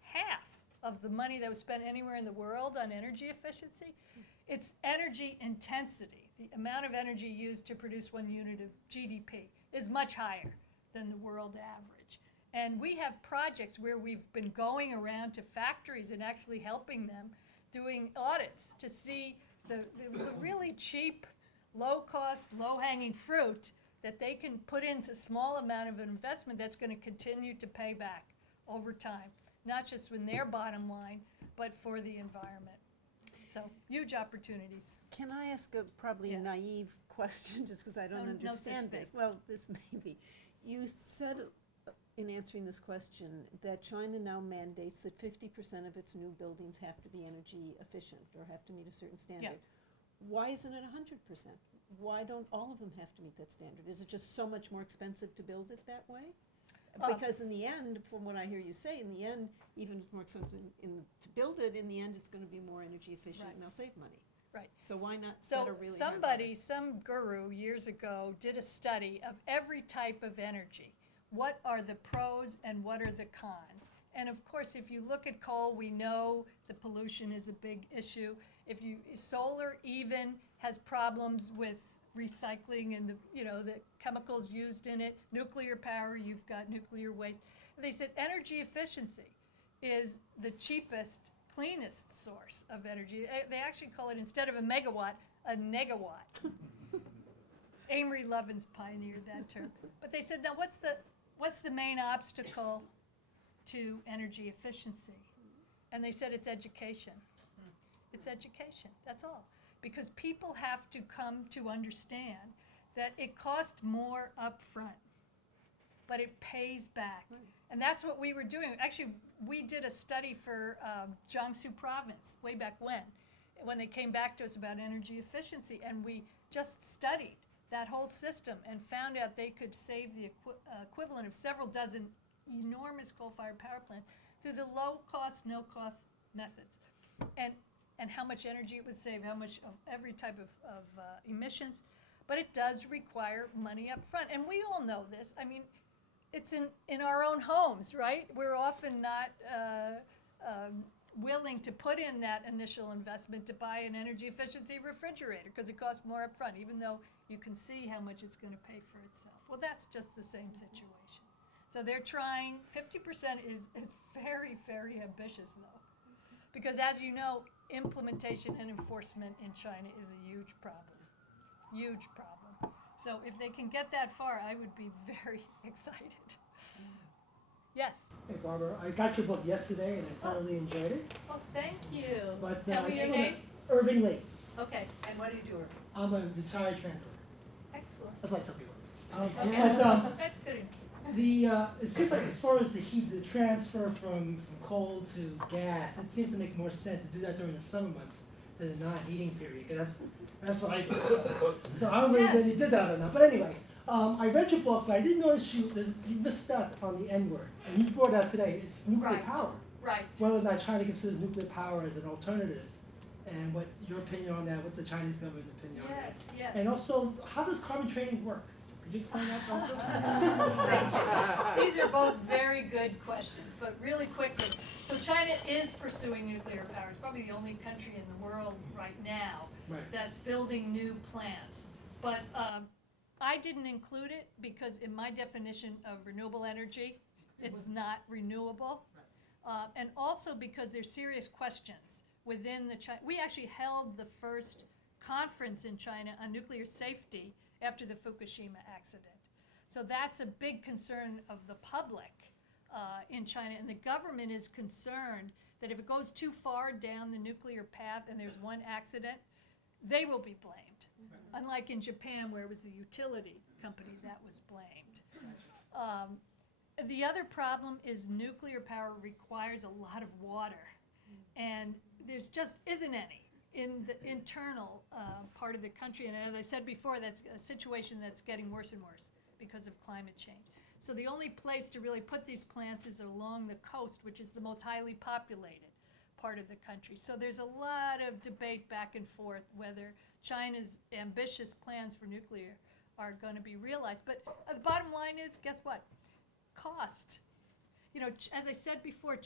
half of the money that was spent anywhere in the world on energy efficiency, its energy intensity, the amount of energy used to produce 1 unit of GDP, is much higher than the world average. And we have projects where we've been going around to factories and actually helping them doing audits to see the really cheap, low-cost, low-hanging fruit that they can put into a small amount of an investment that's going to continue to pay back over time, not just in their bottom line, but for the environment. So, huge opportunities. Can I ask a probably Yeah. naive question, just because I don't No- no such understand thing. this? Well, this may be. You said in answering this question that China now mandates that 50% of its new buildings have to be energy efficient or have to meet a certain standard. Why isn't it 100%? Why don't all of them have to meet that standard? Is it just so much more expensive to build it that way? Because in the end, from what I hear you say, in the end, even if it's more expensive to build it, in the end, it's gonna be more energy efficient Right. and they'll save money. Right. So why not set a So really high somebody, some guru years ago did a study of every type of energy. What are the pros and what are the cons? And of course, if you look at coal, we know the pollution is a big issue. Solar even has problems with recycling and the chemicals used in it. Nuclear power, you've got nuclear waste. They said energy efficiency is the cheapest, cleanest source of energy. They actually call it, instead of a megawatt, a negawatt. Amory Lovins pioneered that term. But they said, now what's the main obstacle to energy efficiency? And they said it's education. It's education, that's all. Because people have to come to understand that it costs more upfront, but it pays back. And that's what we were doing. Actually, we did a study for Jiangsu province way back when they came back to us about energy efficiency, and we just studied that whole system and found out they could save the equivalent of several dozen enormous coal-fired power plants through the low-cost, no-cost methods. And how much energy it would save, how much of every type of emissions. But it does require money up front. And we all know this. I mean, it's in our own homes, right? We're often not willing to put in that initial investment to buy an energy efficiency refrigerator because it costs more up front, even though you can see how much it's going to pay for itself. Well, that's just the same situation. So they're trying, 50% is very, very ambitious, though. Because as you know, implementation and enforcement in China is a huge problem. Huge problem. So if they can get that far, I would be very excited. Yes. Hey Barbara, I got your book yesterday and I thoroughly enjoyed it. Oh, thank you. But Tell me I your just wanna- name. Irving Lee. Okay, And what do you do? I'm a retired translator. excellent. That's what I tell people. Okay, But that's good. it seems like as far as the transfer from coal to gas, it seems to make more sense to do that during the summer months than the non-heating period, because that's what I do. So I don't know if you did that or not. But anyway, I read your book, but I did notice you missed out on the N word, and you brought it out today. It's nuclear Right. power. Right. Whether or not China considers nuclear power as an alternative, and what your opinion on that, what the Chinese government opinion on that. Yes, yes. And also, how does carbon trading work? Could you explain that also? These are both very good questions, but really quickly. So China is pursuing nuclear power. It's probably the only country in the world right now Right. that's building new plants. But I didn't include it because in my definition of renewable energy, it's not renewable. And also because there's serious questions within the China. We actually held the first conference in China on nuclear safety after the Fukushima accident. So that's a big concern of the public in China. And the government is concerned that if it goes too far down the nuclear path and there's one accident, they will be blamed. Unlike in Japan, where it was the utility company that was blamed. The other problem is nuclear power requires a lot of water. And there's just isn't any in the internal part of the country. And as I said before, that's a situation that's getting worse and worse because of climate change. So the only place to really put these plants is along the coast, which is the most highly populated part of the country. So there's a lot of debate back and forth whether China's ambitious plans for nuclear are going to be realized. But the bottom line is, guess what? Cost. You know, as I said before,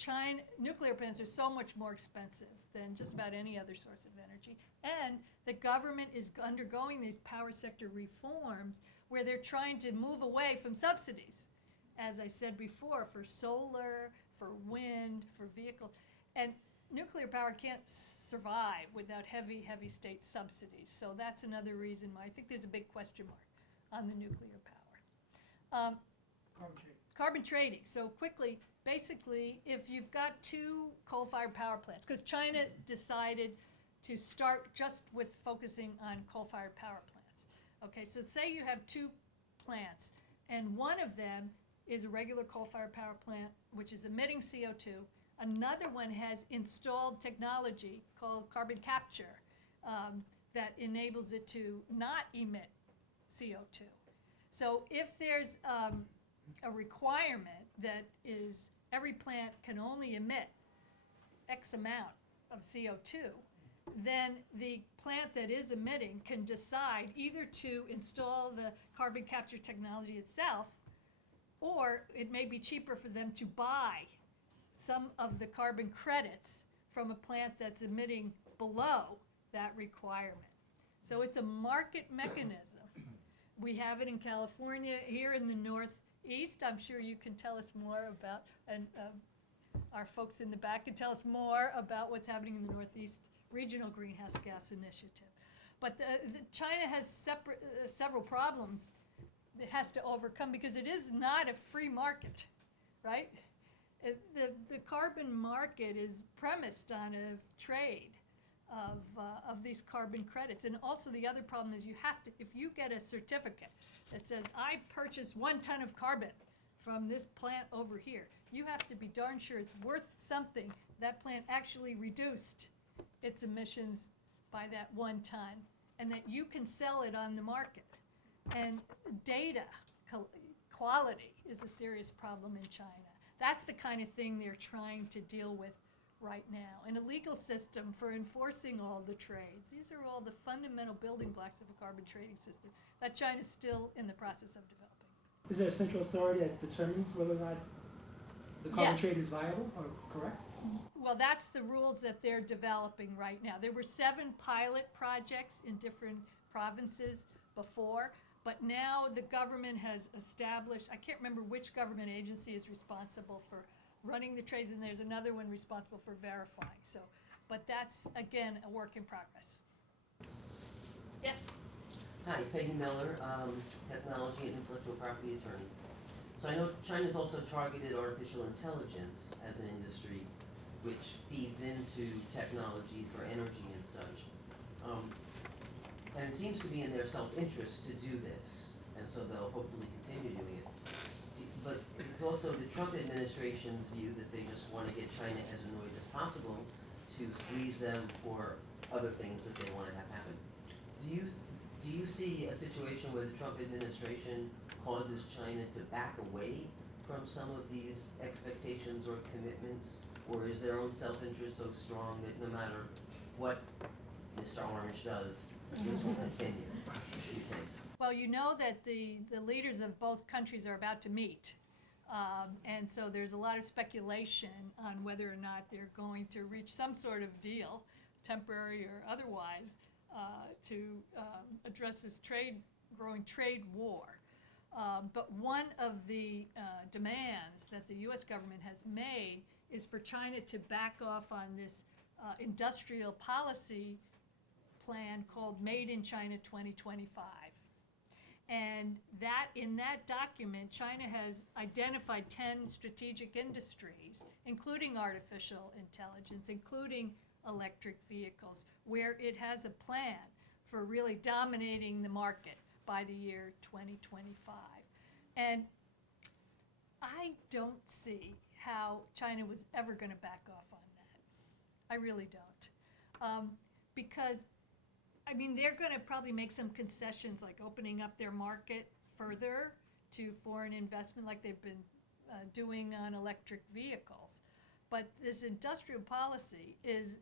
nuclear plants are so much more expensive than just about any other source of energy. And the government is undergoing these power sector reforms where they're trying to move away from subsidies, as I said before, for solar, for wind, for vehicles. And nuclear power can't survive without heavy, heavy state subsidies. So that's another reason why I think there's a big question mark on the nuclear power. Carbon trading. So quickly, basically, if you've got two coal-fired power plants, because China decided to start just with focusing on coal-fired power plants. Okay, so say you have two plants, and one of them is a regular coal-fired power plant, which is emitting CO2. Another one has installed technology called carbon capture that enables it to not emit CO2. So if there's a requirement that is every plant can only emit X amount of CO2, then the plant that is emitting can decide either to install the carbon capture technology itself, or it may be cheaper for them to buy some of the carbon credits from a plant that's emitting below that requirement. So it's a market mechanism. We have it in California, here in the Northeast. I'm sure you can tell us more about, and our folks in the back can tell us more about what's happening in the Northeast Regional Greenhouse Gas Initiative. But China has several problems it has to overcome because it is not a free market, right? The carbon market is premised on a trade of these carbon credits. And also the other problem is you have to, if you get a certificate that says, I purchased 1 ton of carbon from this plant over here, you have to be darn sure it's worth something. That plant actually reduced its emissions by that 1 ton, and that you can sell it on the market. And data quality is a serious problem in China. That's the kind of thing they're trying to deal with right now. And a legal system for enforcing all the trades. These are all the fundamental building blocks of a carbon trading system that China's still in the process of developing. Is there a central authority that determines whether or not the carbon Yes. trade is viable or correct? Well, that's the rules that they're developing right now. There were 7 pilot projects in different provinces before, but now the government has established, I can't remember which government agency is responsible for running the trades, and there's another one responsible for verifying. So, but that's, again, a work in progress. Yes? Hi, Peggy Miller, technology and intellectual property attorney. So I know China's also targeted artificial intelligence as an industry, which feeds into technology for energy and such. And it seems to be in their self-interest to do this, and so they'll hopefully continue doing it. But it's also the Trump administration's view that they just want to get China as annoyed as possible to squeeze them for other things that they want to have happen. Do you see a situation where the Trump administration causes China to back away from some of these expectations or commitments? Or is their own self-interest so strong that no matter what Mr. Orange does, this will continue, do you think? Well, you know that the leaders of both countries are about to meet. And so there's a lot of speculation on whether or not they're going to reach some sort of deal, temporary or otherwise, to address this growing trade war. But one of the demands that the U.S. government has made is for China to back off on this industrial policy plan called Made in China 2025. And that in that document, China has identified 10 strategic industries, including artificial intelligence, including electric vehicles, where it has a plan for really dominating the market by the year 2025. And I don't see how China was ever going to back off on that. I really don't. Because, I mean, they're going to probably make some concessions, like opening up their market further to foreign investment, like they've been doing on electric vehicles. But this industrial policy is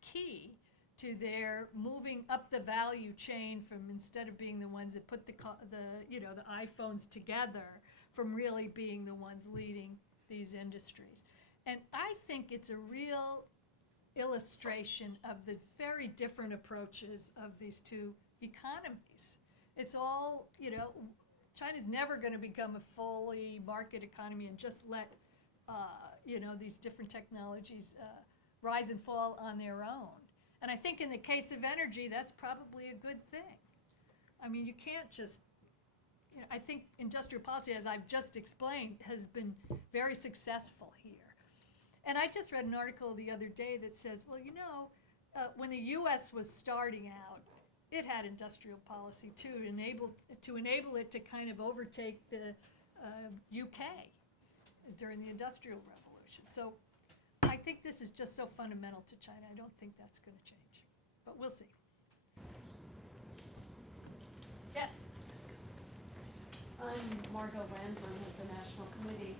key to their moving up the value chain from, instead of being the ones that put the iPhones together, from really being the ones leading these industries. And I think it's a real illustration of the very different approaches of these two economies. It's all, China's never going to become a fully market economy and just let, these different technologies rise and fall on their own. And I think in the case of energy, that's probably a good thing. I mean, you can't just, I think industrial policy, as I've just explained, has been very successful here. And I just read an article the other day that says, well, when the U.S. was starting out, it had industrial policy too, to enable it to kind of overtake the UK during the Industrial Revolution. So I think this is just so fundamental to China. I don't think that's going to change, but we'll see. Yes. I'm Margot Ranburn with the National Committee.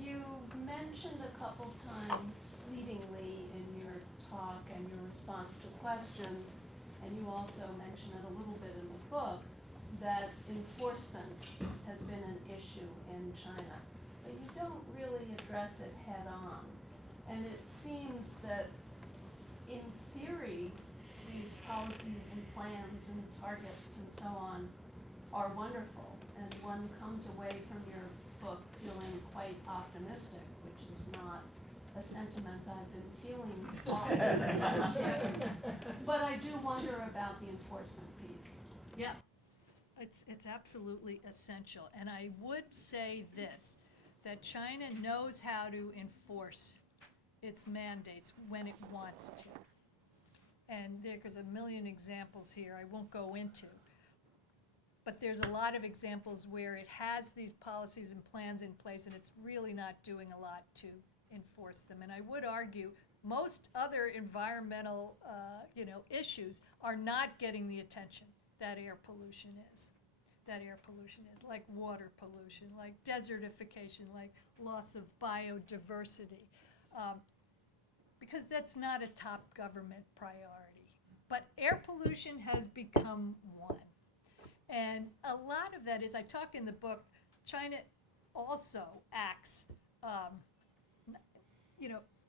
You mentioned a couple times fleetingly in your talk and your response to questions, and you also mentioned it a little bit in the book, that enforcement has been an issue in China. But you don't really address it head on. And it seems that in theory, these policies and plans and targets and so on are wonderful, and one comes away from your book feeling quite optimistic, which is not a sentiment I've been feeling often these days. But I do wonder about the enforcement piece. Yeah, it's absolutely essential. And I would say this, that China knows how to enforce its mandates when it wants to. And there's a million examples here I won't go into. But there's a lot of examples where it has these policies and plans in place and it's really not doing a lot to enforce them. And I would argue most other environmental issues are not getting the attention that air pollution is. Like water pollution, like desertification, like loss of biodiversity. Because that's not a top government priority. But air pollution has become one. And a lot of that is, I talk in the book, China also acts,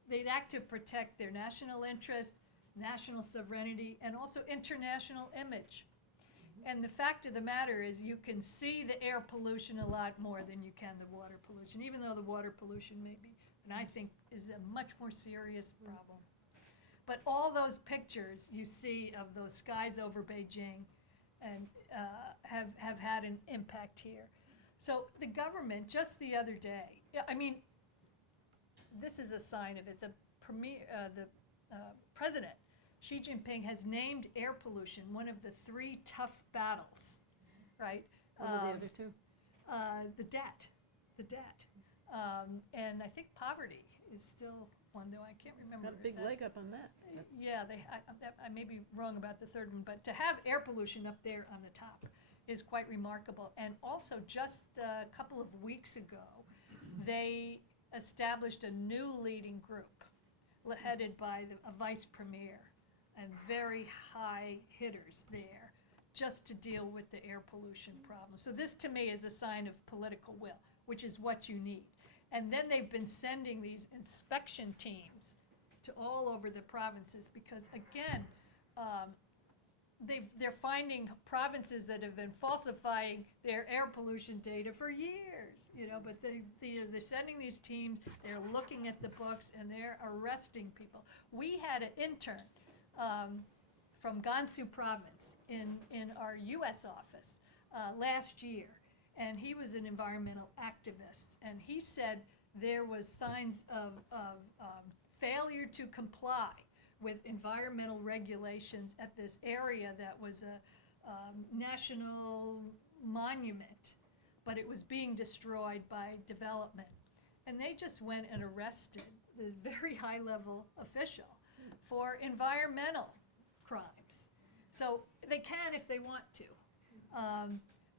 they act to protect their national interest, national sovereignty, and also international image. And the fact of the matter is you can see the air pollution a lot more than you can the water pollution, even though the water pollution may be, and I think is a much more serious problem. But all those pictures you see of those skies over Beijing and have had an impact here. So the government, just the other day, this is a sign of it. The president, Xi Jinping, has named air pollution one of the 3 tough battles, right? What are the other two? The debt. And I think poverty is still one, though I can't remember. Got a big if that's- leg up on that. Yeah, I may be wrong about the third one, but to have air pollution up there on the top is quite remarkable. And also, just a couple of weeks ago, they established a new leading group headed by a vice premier and very high hitters there just to deal with the air pollution problem. So this, to me, is a sign of political will, which is what you need. And then they've been sending these inspection teams to all over the provinces because, again, they're finding provinces that have been falsifying their air pollution data for years, but they're sending these teams, they're looking at the books, and they're arresting people. We had an intern from Gansu province in our U.S. office last year, and he was an environmental activist, and he said there was signs of failure to comply with environmental regulations at this area that was a national monument, but it was being destroyed by development. And they just went and arrested this very high-level official for environmental crimes. So they can if they want to.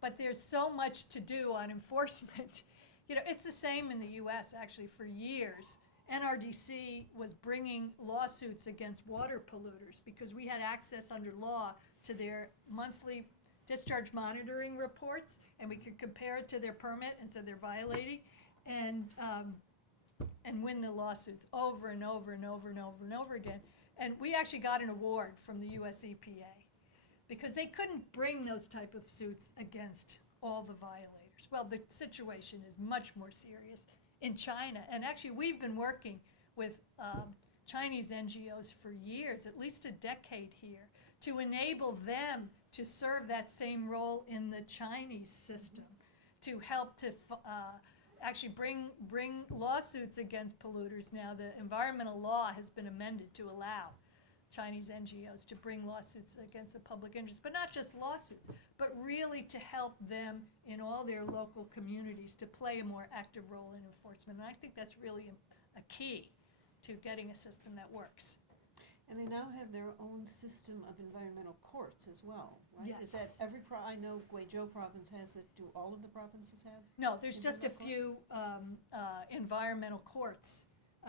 But there's so much to do on enforcement. It's the same in the US, actually, for years. NRDC was bringing lawsuits against water polluters because we had access under law to their monthly discharge monitoring reports, and we could compare it to their permit and said they're violating, and win the lawsuits over and over and over and over and over again. And we actually got an award from the US EPA because they couldn't bring those type of suits against all the violators. Well, the situation is much more serious in China. And actually, we've been working with Chinese NGOs for years, at least a decade here, to enable them to serve that same role in the Chinese system, to help to actually bring lawsuits against polluters. Now, the environmental law has been amended to allow Chinese NGOs to bring lawsuits against the public interest, but not just lawsuits, but really to help them in all their local communities to play a more active role in enforcement. And I think that's really a key to getting a system that works. And they now have their own system of environmental courts as well, right? Is that Yes. every I know Guizhou province has it, do all of the provinces have? No, there's just a Environmental few environmental courts.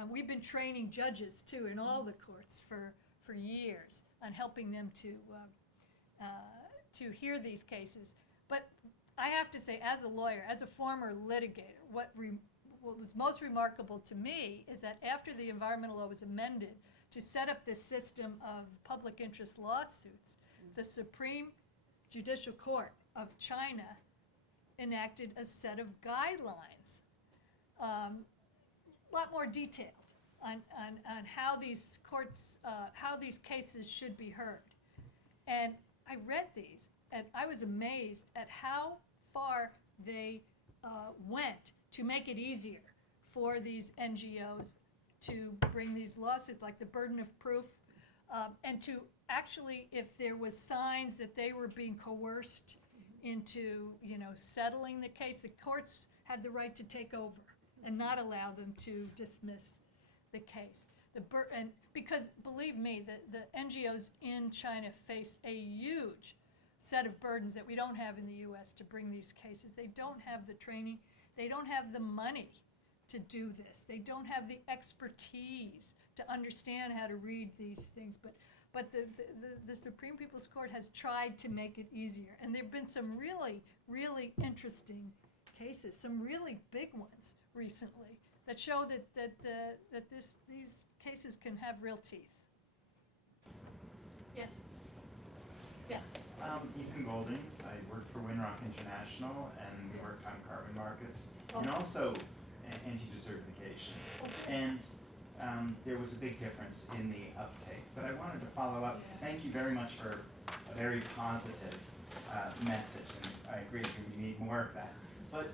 We've been training judges too in all the courts for years on helping them to hear these cases. But I have to say, as a lawyer, as a former litigator, what was most remarkable to me is that after the environmental law was amended to set up this system of public interest lawsuits, the Supreme Judicial Court of China enacted a set of guidelines, a lot more detailed on how these courts, how these cases should be heard. And I read these, and I was amazed at how far they went to make it easier for these NGOs to bring these lawsuits, like the burden of proof, and to actually, if there was signs that they were being coerced into, settling the case, the courts had the right to take over and not allow them to dismiss the case. And because, believe me, the NGOs in China face a huge set of burdens that we don't have in the U.S. to bring these cases. They don't have the training. They don't have the money to do this. They don't have the expertise to understand how to read these things. But the Supreme People's Court has tried to make it easier. And there have been some really, really interesting cases, some really big ones recently, that show that these cases can have real teeth. Yes? Yeah. Ethan Goldings. I worked for Winrock International, and we worked on carbon markets, and Okay. also anti-desertification. Okay. And there was a big difference in the uptake. But I wanted to follow up. Thank you very much for a very positive message, and I agree with you, we need more of that. But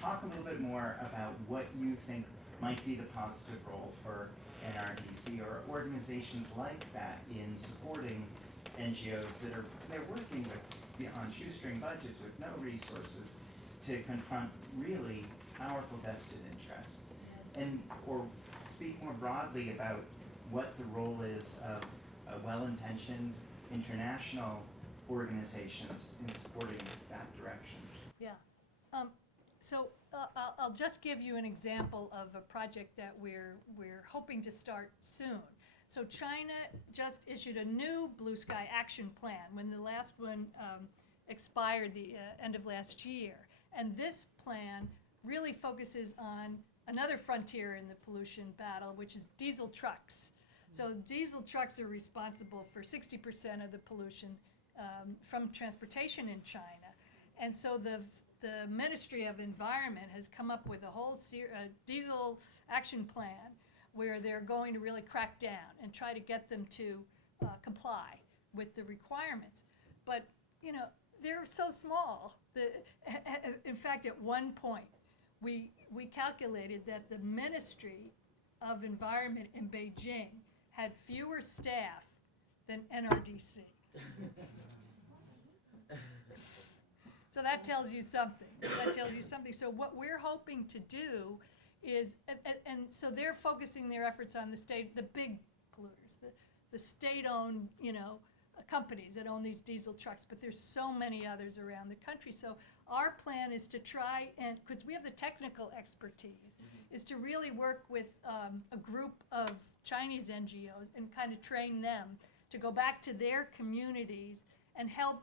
talk a little bit more about what you think might be the positive role for NRDC or organizations like that in supporting NGOs that they're working with on shoestring budgets with no resources to confront really powerful vested interests, or speak more broadly about what the role is of well-intentioned international organizations in supporting that direction. Yeah. So I'll just give you an example of a project that we're hoping to start soon. So China just issued a new Blue Sky Action Plan when the last one expired the end of last year. And this plan really focuses on another frontier in the pollution battle, which is diesel trucks. So diesel trucks are responsible for 60% of the pollution from transportation in China. And so the Ministry of Environment has come up with a whole diesel action plan where they're going to really crack down and try to get them to comply with the requirements. But, they're so small. In fact, at one point, we calculated that the Ministry of Environment in Beijing had fewer staff than NRDC. So that tells you something. So what we're hoping to do is, and so they're focusing their efforts on the big polluters, the state-owned, companies that own these diesel trucks, but there's so many others around the country. So our plan is to try and, because we have the technical expertise, is to really work with a group of Chinese NGOs and kind of train them to go back to their communities and help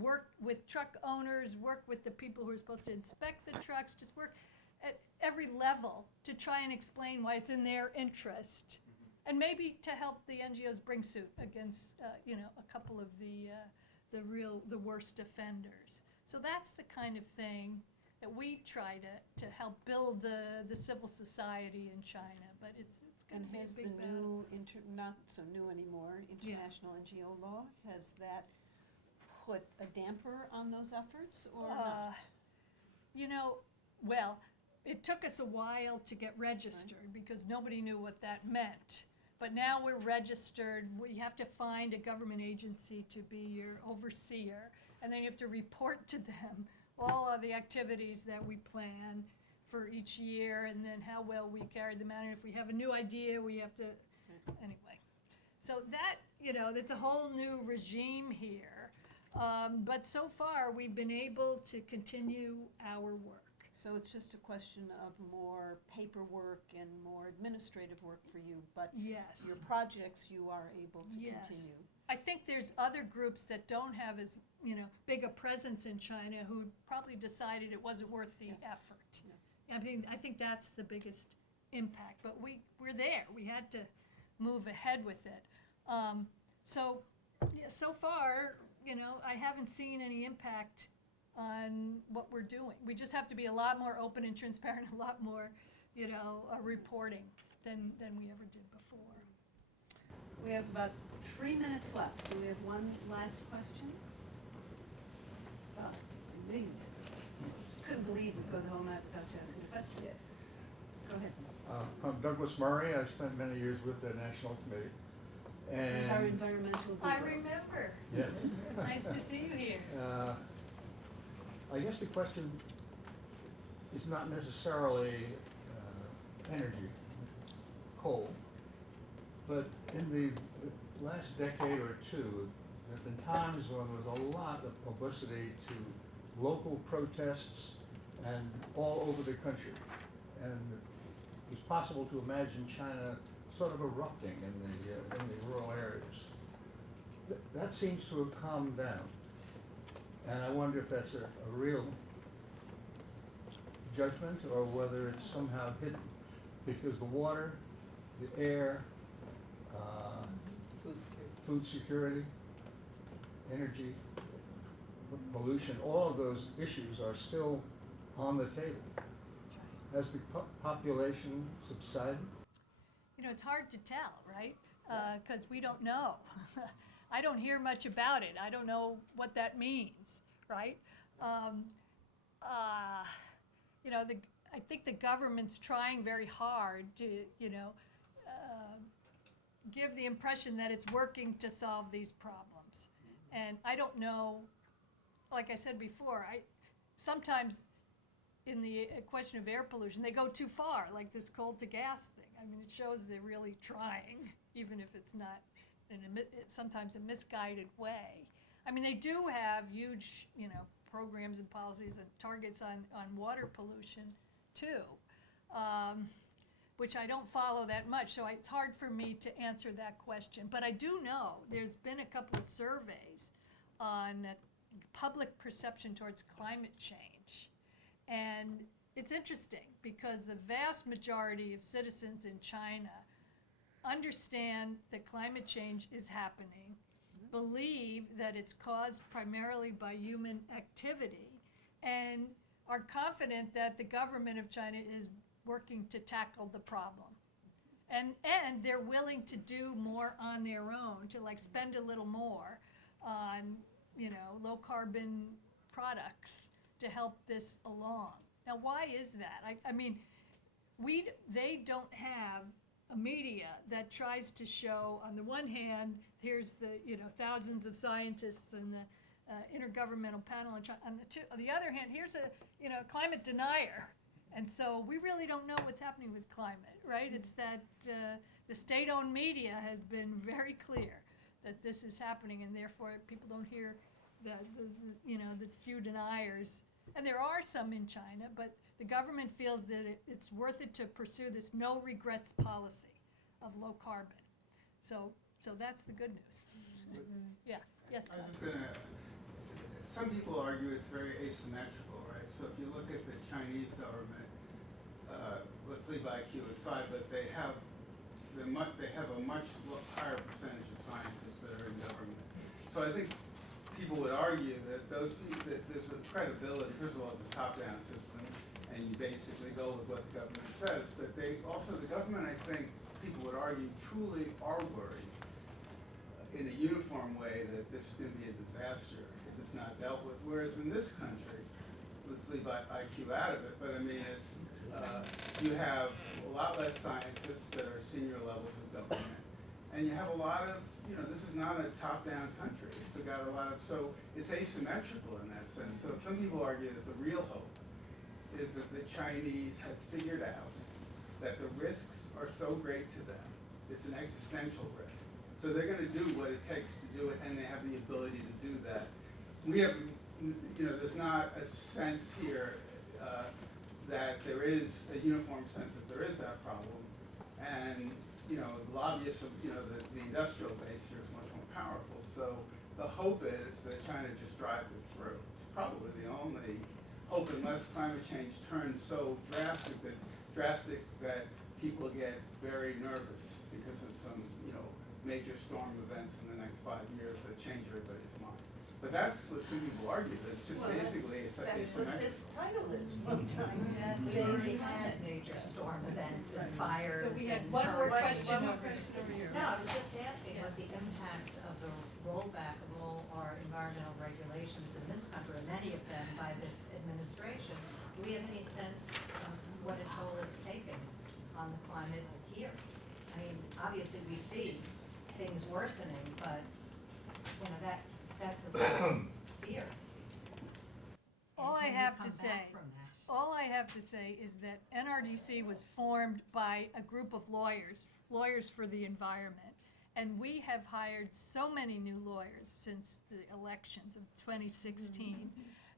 work with truck owners, work with the people who are supposed to inspect the trucks, just work at every level to try and explain why it's in their interest. And maybe to help the NGOs bring suit against, a couple of the worst offenders. So that's the kind of thing that we try to help build the civil society in China. But it's going And to be a has the big battle. new, not so new anymore, international NGO law, has that put a damper on those efforts or not? Well, it took us a while to get registered because nobody knew what that meant. But now we're registered, you have to find a government agency to be your overseer, and then you have to report to them all of the activities that we plan for each year, and then how well we carried them out, and if we have a new idea, we have to, anyway. So that, that's a whole new regime here. But so far, we've been able to continue our work. So it's just a question of more paperwork and more administrative work for you, but Yes. your projects you are able to Yes. continue. I think there's other groups that don't have as, big a presence in China who probably decided it wasn't worth the Yes. effort. Yes. I think that's the biggest impact, but we're there. We had to move ahead with it. So far, I haven't seen any impact on what we're doing. We just have to be a lot more open and transparent, a lot more, reporting than we ever did before. We have about 3 minutes left. Do we have one last question? Well, I knew you guys had a question. Couldn't believe we'd go home without asking a question. Yes. Go ahead. I'm Douglas Murray. I spent many years with the National Committee. He's our And environmental guru. I remember. yes. Nice to see you here. I guess the question is not necessarily energy, coal, but in the last decade or two, there have been times when there was a lot of publicity to local protests and all over the country. And it was possible to imagine China sort of erupting in the rural areas. That seems to have calmed down. And I wonder if that's a real judgment or whether it's somehow hidden. Because the water, the air, food security, energy, pollution, all of those issues are still on the table. Has the population subsided? It's hard to tell, right? Because we don't know. I don't hear much about it. I don't know what that means, right? I think the government's trying very hard to, give the impression that it's working to solve these problems. And I don't know, like I said before, sometimes in the question of air pollution, they go too far, like this coal to gas thing. I mean, it shows they're really trying, even if it's not sometimes a misguided way. I mean, they do have huge, programs and policies and targets on water pollution too, which I don't follow that much, so it's hard for me to answer that question. But I do know there's been a couple of surveys on public perception towards climate change. And it's interesting because the vast majority of citizens in China understand that climate change is happening, believe that it's caused primarily by human activity, and are confident that the government of China is working to tackle the problem. And they're willing to do more on their own, to spend a little more on, low carbon products to help this along. Now, why is that? I mean, they don't have a media that tries to show, on the one hand, here's the, thousands of scientists and the intergovernmental panel in China. On the other hand, here's a climate denier. And so we really don't know what's happening with climate, right? It's that the state-owned media has been very clear that this is happening, and therefore people don't hear the few deniers. And there are some in China, but the government feels that it's worth it to pursue this no regrets policy of low carbon. So that's the good news. Yeah, yes, I Doug. was just gonna, some people argue it's very asymmetrical, right? So if you look at the Chinese government, let's leave IQ aside, but they have a much higher percentage of scientists that are in government. So I think people would argue that that there's a credibility. First of all, it's a top-down system, and you basically go with what the government says. But the government, I think, people would argue, truly are worried in a uniform way that this is going to be a disaster if it's not dealt with. Whereas in this country, let's leave IQ out of it, but I mean, it's you have a lot less scientists that are senior levels of government. And you have a lot of, this is not a top-down country. It's got a lot of, so it's asymmetrical in that sense. So some people argue that the real hope is that the Chinese have figured out that the risks are so great to them, it's an existential risk. So they're gonna do what it takes to do it, and they have the ability to do that. We have, there's not a sense here that there is a uniform sense that there is that problem. And, the lobbyists of, the industrial base here is much more powerful. So the hope is that China just drives it through. It's probably the only hope, unless climate change turns so drastic that people get very nervous because of some, major storm events in the next 5 years that change everybody's mind. But that's what some people argue, that it's just basically it's That's what this title is, one time. Yes. We already had major storm events and fires So we had and one more hurricanes. question over here. No, I was just asking what the impact of the rollback of all our environmental regulations in this country, many of them by this administration. Do we have any sense of what a toll it's taken on the climate here? I mean, obviously we see things worsening, but, that's a real fear. All I And can we have to come say, back from that? all I have to say is that NRDC was formed by a group of lawyers for the environment. And we have hired so many new lawyers since the elections of 2016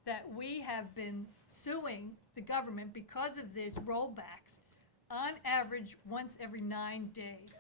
that we have been suing the government because of these rollbacks on average once every 9 days.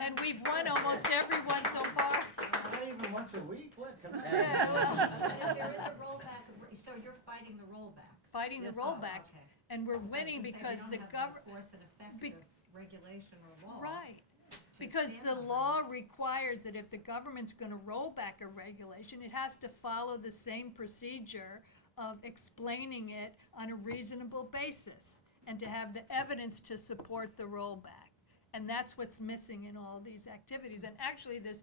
And we've won almost every one so far. Not even once a week? What? Come on. Yeah, well, But if there is a rollback, so you're fighting the rollback? fighting the That's rollbacks, okay. and we're So I was winning gonna say, because we the don't have government. force and effect be- of regulation or law. Right, to because stand the on law that. requires that if the government's gonna roll back a regulation, it has to follow the same procedure of explaining it on a reasonable basis, and to have the evidence to support the rollback. And that's what's missing in all these activities. And actually, this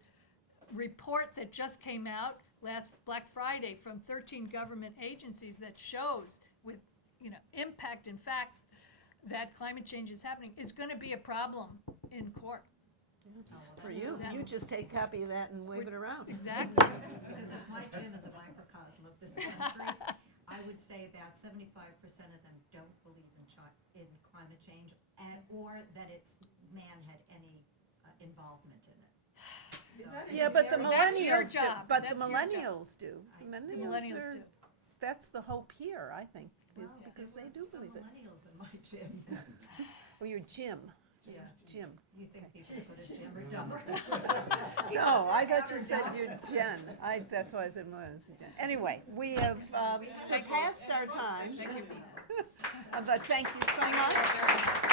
report that just came out last Black Friday from 13 government agencies that shows with, impact and facts that climate change is happening is gonna be a problem in court. For you, you just take a copy of that and wave it around. Exactly. Because if my gym is a microcosm of this country, I would say about 75% of them don't believe in climate change, or that man had any involvement in it. So- Yeah, but the That's your millennials do, job. but the That's your job. millennials do. I- The Millennials millennials are, do. that's the hope here, I think, is Well, because there they were do some believe it. millennials in my gym. Or your Jim, Yeah. Jim. You think people put a gym or dumber? No, I thought you said you're Jen. That's why I said millennials and Jen. Anyway, we have surpassed our time. Thank you. But thank you so much.